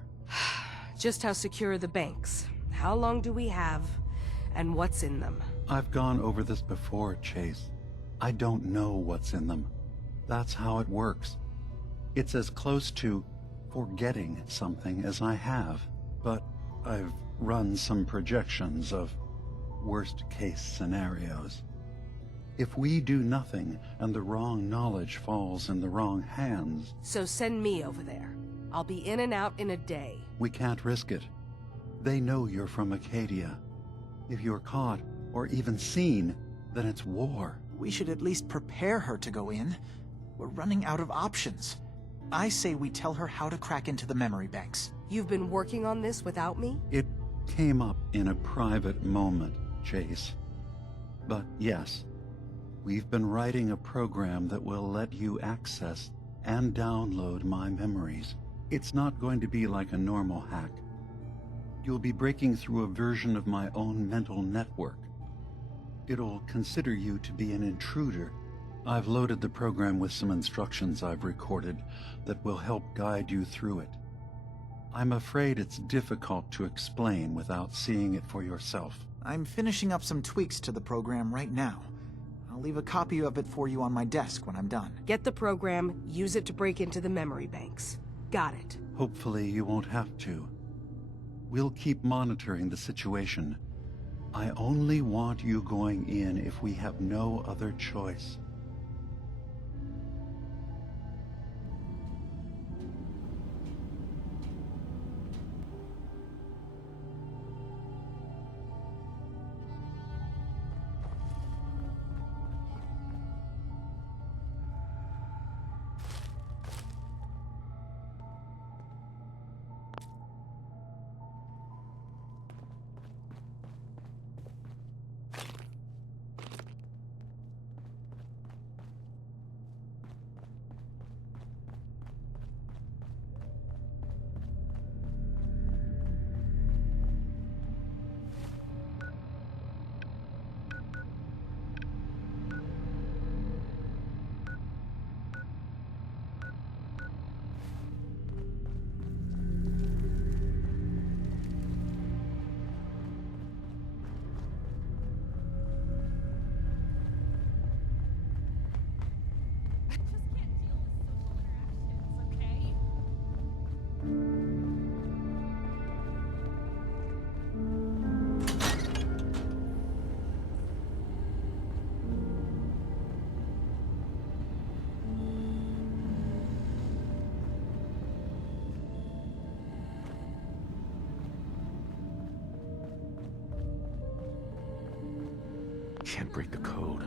Just how secure are the banks? How long do we have? And what's in them? I've gone over this before, Chase. I don't know what's in them. That's how it works. It's as close to forgetting something as I have, but I've run some projections of worst-case scenarios. If we do nothing and the wrong knowledge falls in the wrong hands... So send me over there. I'll be in and out in a day. We can't risk it. They know you're from Acadia. If you're caught, or even seen, then it's war. We should at least prepare her to go in. We're running out of options. I say we tell her how to crack into the memory banks. You've been working on this without me? It came up in a private moment, Chase. But yes, we've been writing a program that will let you access and download my memories. It's not going to be like a normal hack. You'll be breaking through a version of my own mental network. It'll consider you to be an intruder. I've loaded the program with some instructions I've recorded that will help guide you through it. I'm afraid it's difficult to explain without seeing it for yourself. I'm finishing up some tweaks to the program right now. I'll leave a copy of it for you on my desk when I'm done. Get the program, use it to break into the memory banks. Got it. Hopefully you won't have to. We'll keep monitoring the situation. I only want you going in if we have no other choice. Can't break the code.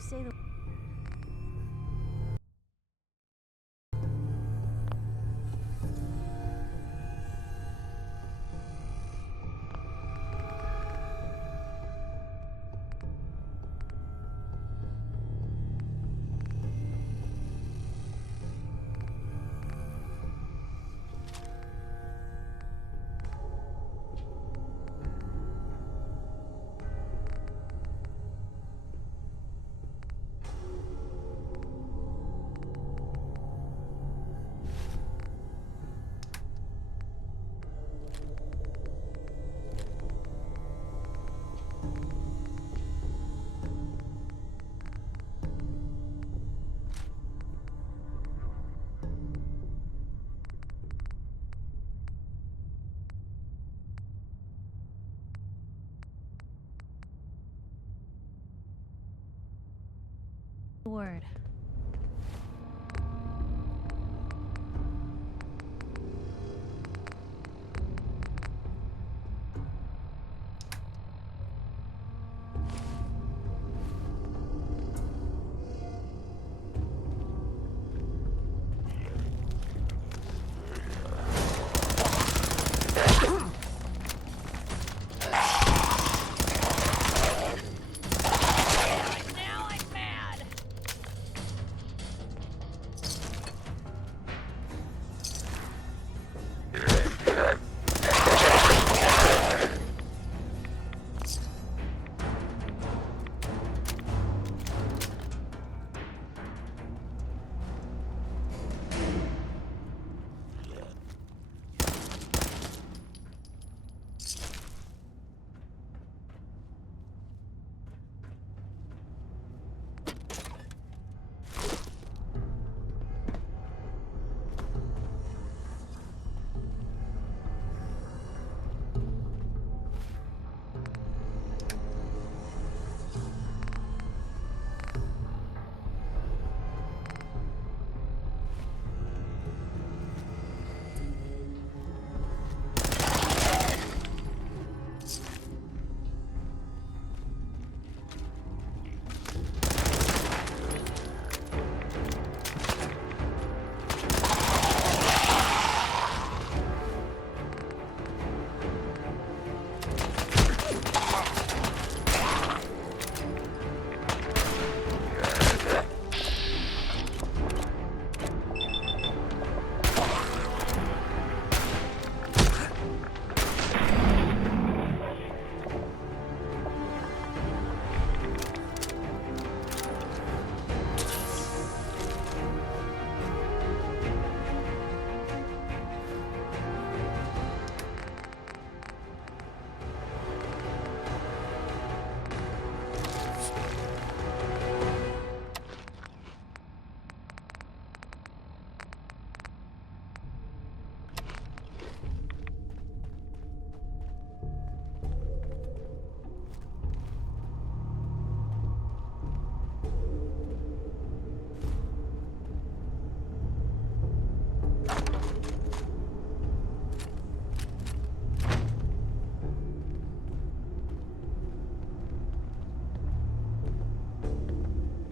You say the... word.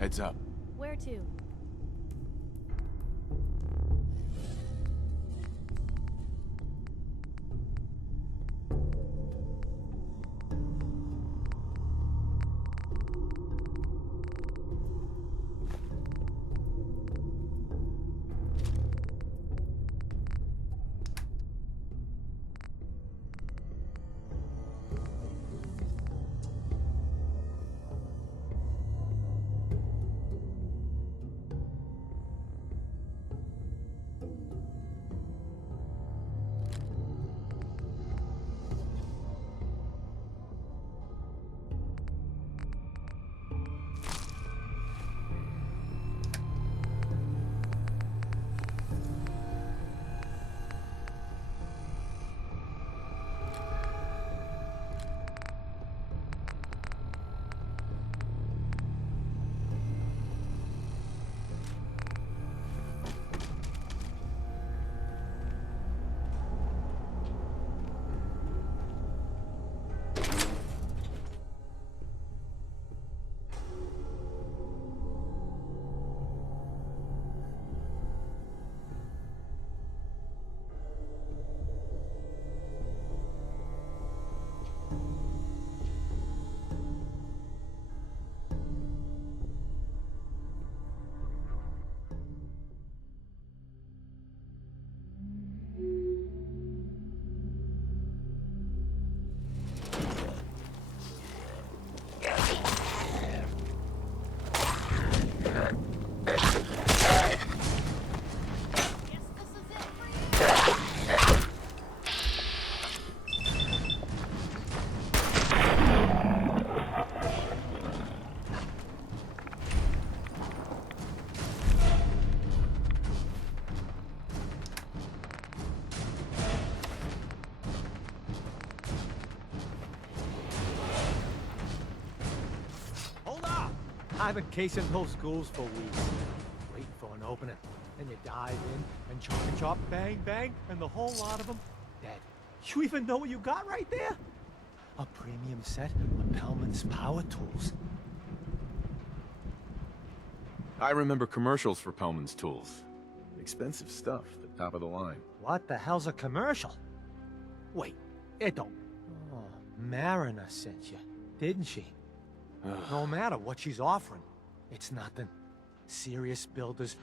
Heads up. Where to? I've been casing those schools for weeks, waiting for an opening. Then you dive in and chop, bang, bang, and the whole lot of them dead. You even know what you got right there? A premium set of Pellman's power tools. I remember commercials for Pellman's tools. Expensive stuff, the top of the line. What the hell's a commercial? Wait, it don't. Oh, Mariner sent you, didn't she? No matter what she's offering, it's nothing. Serious builders,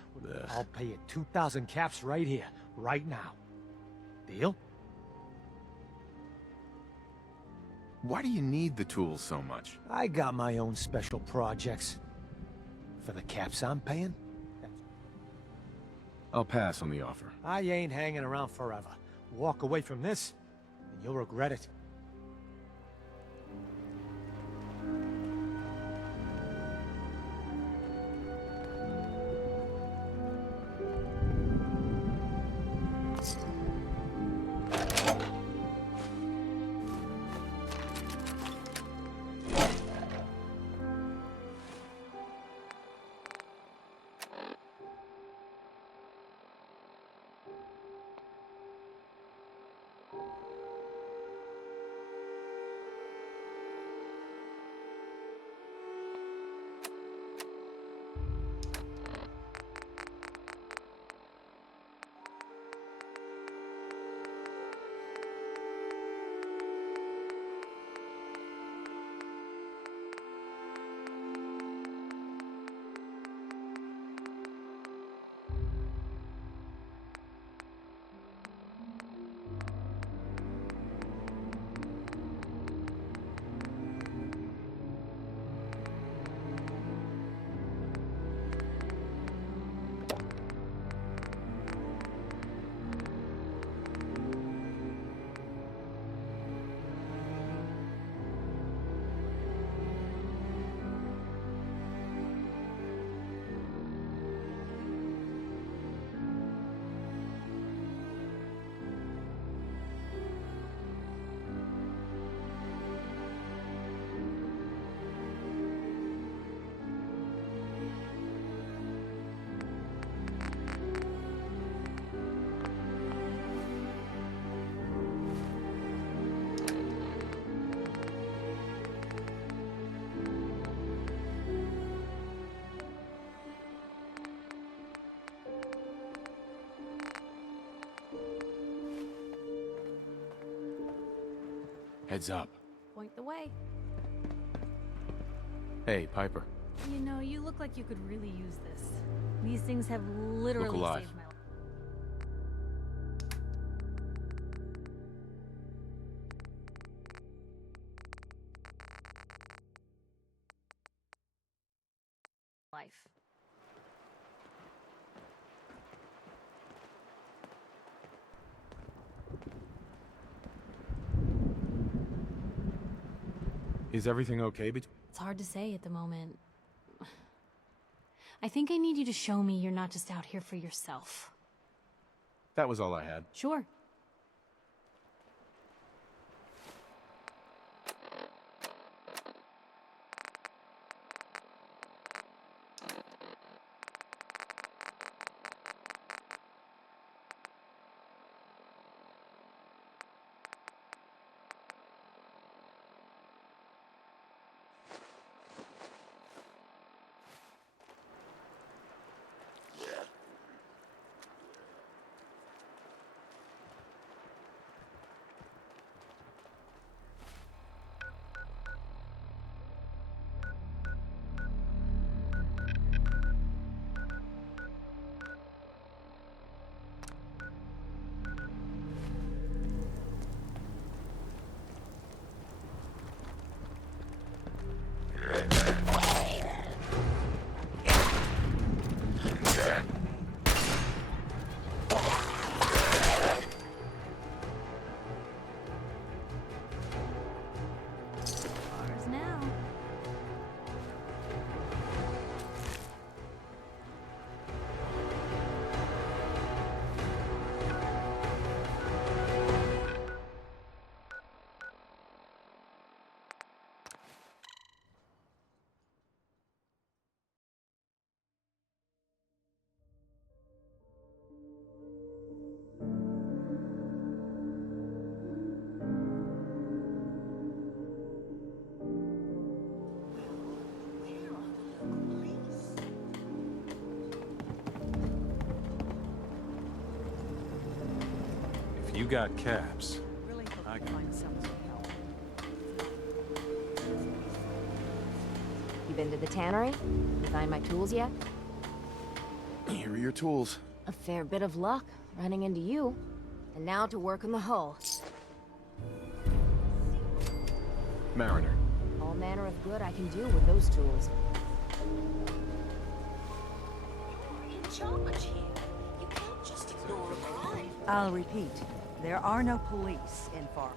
I'll pay you 2,000 caps right here, right now. Deal? Why do you need the tools so much? I got my own special projects. For the caps I'm paying, I'll pass on the offer. I ain't hanging around forever. Walk away from this, and you'll regret it. Heads up. Point the way. Hey, Piper. You know, you look like you could really use this. These things have literally Look alive. saved my life. Is everything okay It's hard to say at the moment. I think I need you to show me you're not just out here for yourself. That was all I had. Sure. You got caps. Really hope I you find someone to help. You been to the tannery? You find my tools yet? Here are your tools. A fair bit of luck running into you. And now to work on the hull. Mariner. All manner of good I can do with those tools. In charge here. You can't just ignore a crime. I'll repeat. There are no police in Far.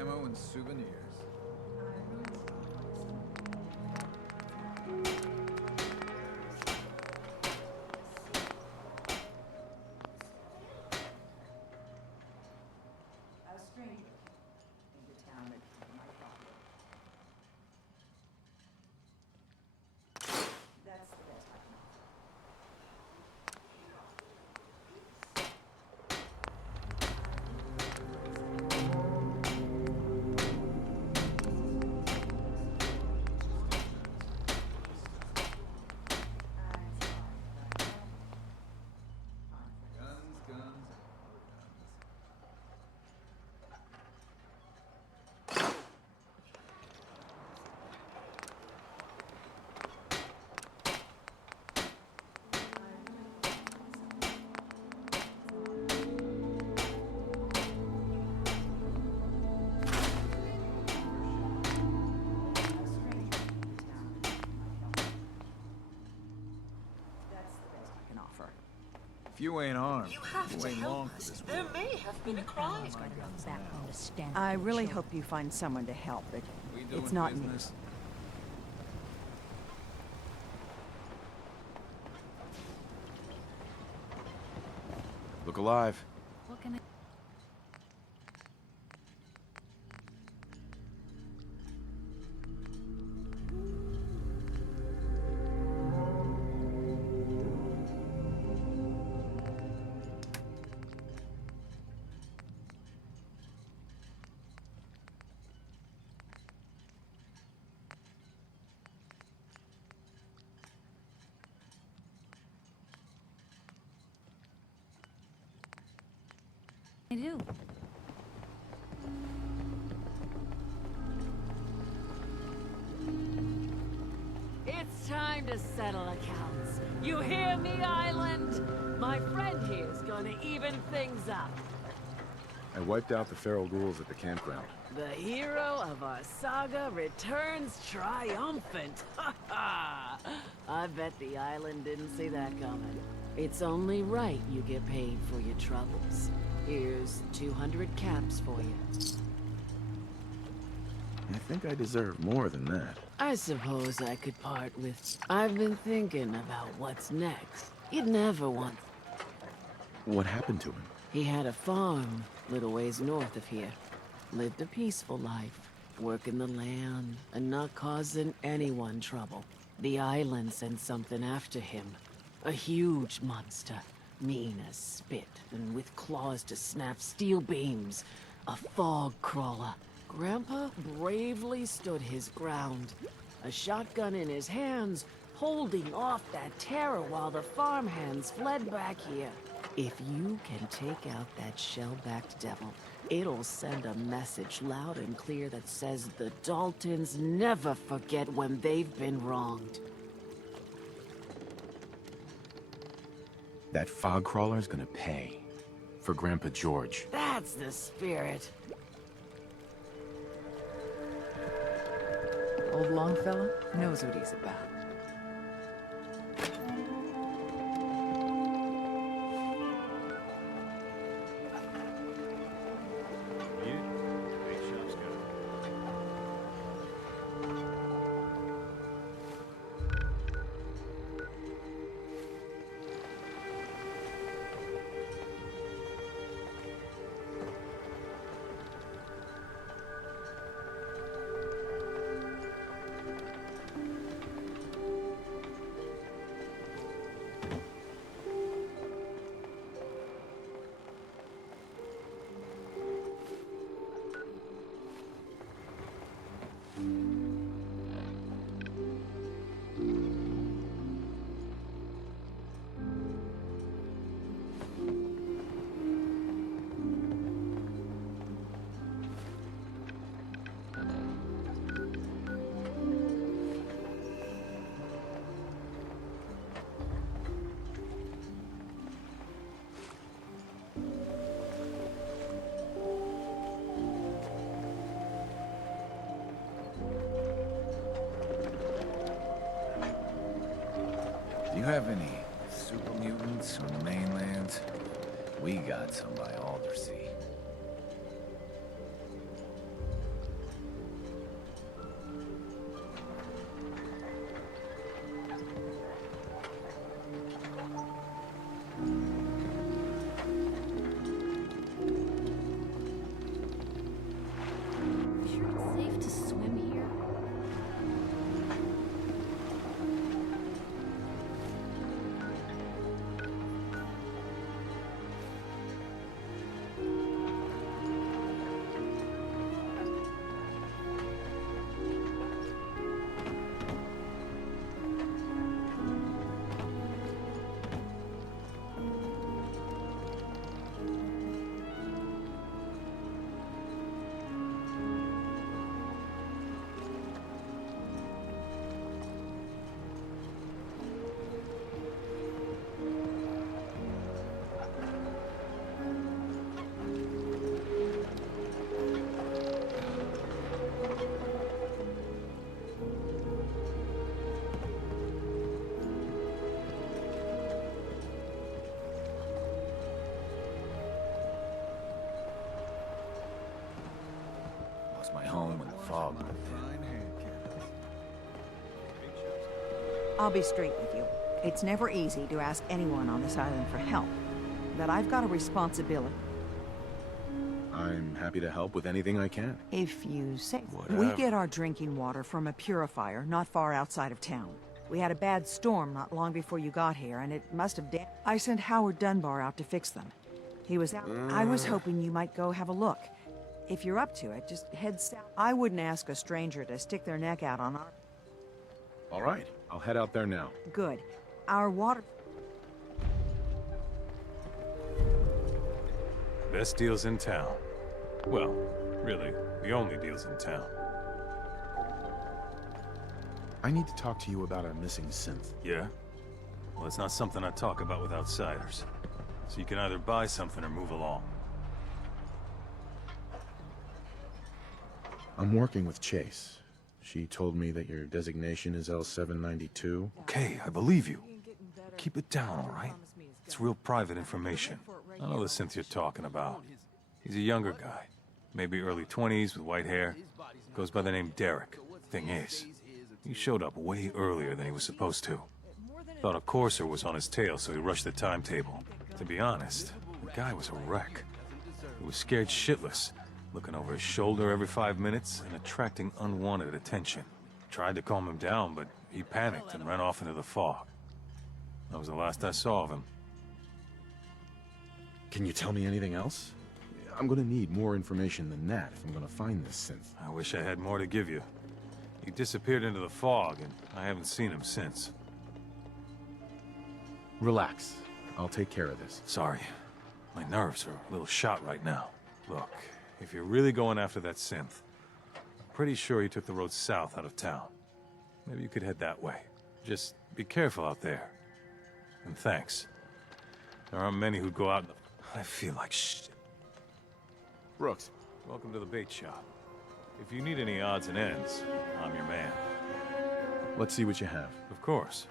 Ammo and souvenirs. A stranger into town at my property. That's the best I can offer. If you ain't armed, You have to ain't help long us. for this There may have been a crime. I really hope you find someone to help, but it's not me. Look alive. What can I... I do. It's time to settle accounts. You hear me, Island? My friend here's gonna even things up. I wiped out the feral ghouls at the campground. The hero of our saga returns triumphant. Ha ha! I bet the island didn't see that coming. It's only right you get paid for your troubles. Here's 200 caps for you. I think I deserve more than that. I suppose I could part with... I've been thinking about what's next. You'd never want... What happened to him? He had a farm, little ways north of here. Lived a peaceful life, working the land, and not causing anyone trouble. The island sent something after him. A huge monster, mean as spit, and with claws to snap steel beams. A fog crawler. Grandpa bravely stood his ground. A shotgun in his hands, holding off that terror while the farmhands fled back here. If you can take out that shell-backed devil, it'll send a message loud and clear that says the Daltons never forget when they've been wronged. That fog crawler's gonna pay. For Grandpa George. That's the spirit. Old Longfellow knows what he's about. Do you have any super mutants on the mainland? We got some by Aldersea. Sure it's safe to swim here? Lost my home when the fog moved in. I'll be straight with you. It's never easy to ask anyone on this island for help. But I've got a responsibility. I'm happy to help with anything I can. If you say. Whatever. We get our drinking water from a purifier not far outside of town. We had a bad storm not long before you got here, and it must have I sent Howard Dunbar out to fix them. He was out. I was hoping you might go have a look. If you're up to it, just head south. I wouldn't ask a stranger to stick their neck out on our... All right, I'll head out there now. Good. Our water... Best deals in town. Well, really, the only deals in town. I need to talk to you about a missing synth. Yeah? Well, it's not something I talk about with outsiders. So you can either buy something or move along. I'm working with Chase. She told me that your designation is L792. Okay, I believe you. Keep it down, all right? It's real private information. I know the synth you're talking about. He's a younger guy. Maybe early 20s with white hair. Goes by the name Derek. Thing is, He showed up way earlier than he was supposed to. Thought a courser was on his tail, so he rushed the timetable. To be honest, the guy was a wreck. He was scared shitless, looking over his shoulder every 5 minutes and attracting unwanted attention. Tried to calm him down, but he panicked and ran off into the fog. That was the last I saw of him. Can you tell me anything else? I'm gonna need more information than that if I'm gonna find this synth. I wish I had more to give you. He disappeared into the fog, and I haven't seen him since. Relax. I'll take care of this. Sorry. My nerves are a little shot right now. Look, if you're really going after that synth, I'm pretty sure he took the road south out of town. Maybe you could head that way. Just be careful out there. And thanks. There aren't many who'd go out in the... I feel like shit. Brooks. Welcome to the bait shop. If you need any odds and ends, I'm your man. Let's see what you have. Of course.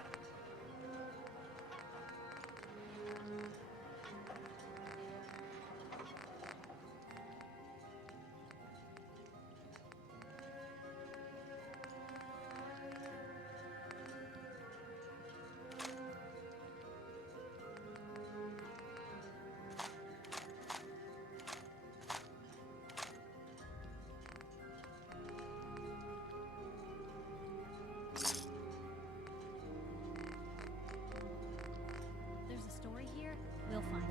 There's a story here. We'll find it.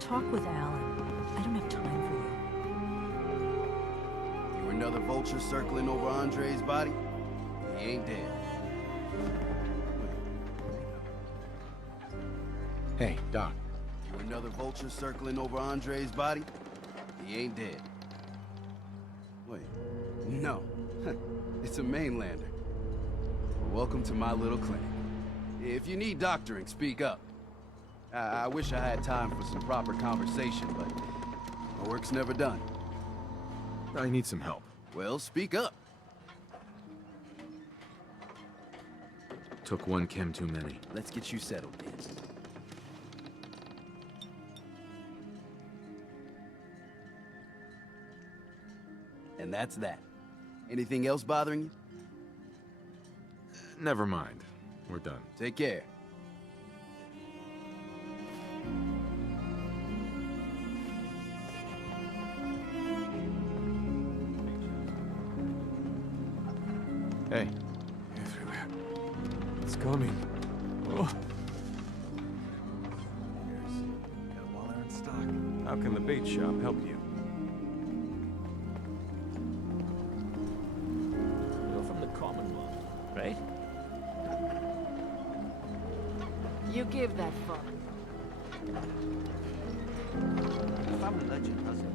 Talk with Alan. I don't have time for you. You another vulture circling over Andre's body? He ain't dead. Hey, Doc. You another vulture circling over Andre's body? He ain't dead. Wait, no. It's a mainlander. Welcome to my little clinic. If you need doctoring, speak up. I wish I had time for some proper conversation, but my work's never done. I need some help. Well, speak up. Took one chem too many. Let's get you settled then. And that's that. Anything else bothering you? Never mind. We're done. Take care. Hey. Everywhere. It's coming. Oh. While they're in stock. How can the bait shop help you? You're from the Commonwealth, right? You give that fuck. Family legend, does it?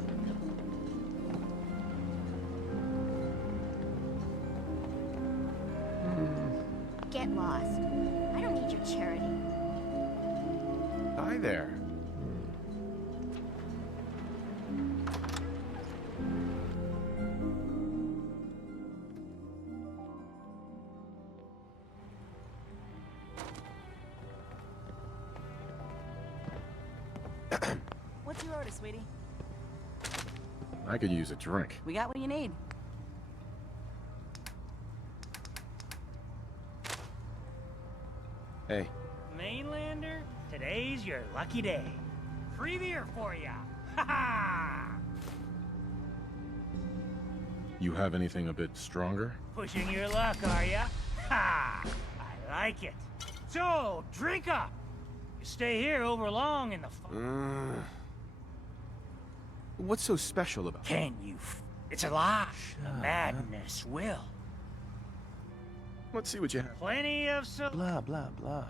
Get lost. I don't need your charity. Hi there. What's your order, sweetie? I could use a drink. We got what you need. Hey. Mainlander, today's your lucky day. Free beer for ya. Ha ha! You have anything a bit stronger? Pushing your luck, are ya? Ha! I like it. So, drink up. You stay here over long in the What's so special about it? Can you It's a lie. The madness will. Let's see what you have. Plenty of Blah, blah, blah.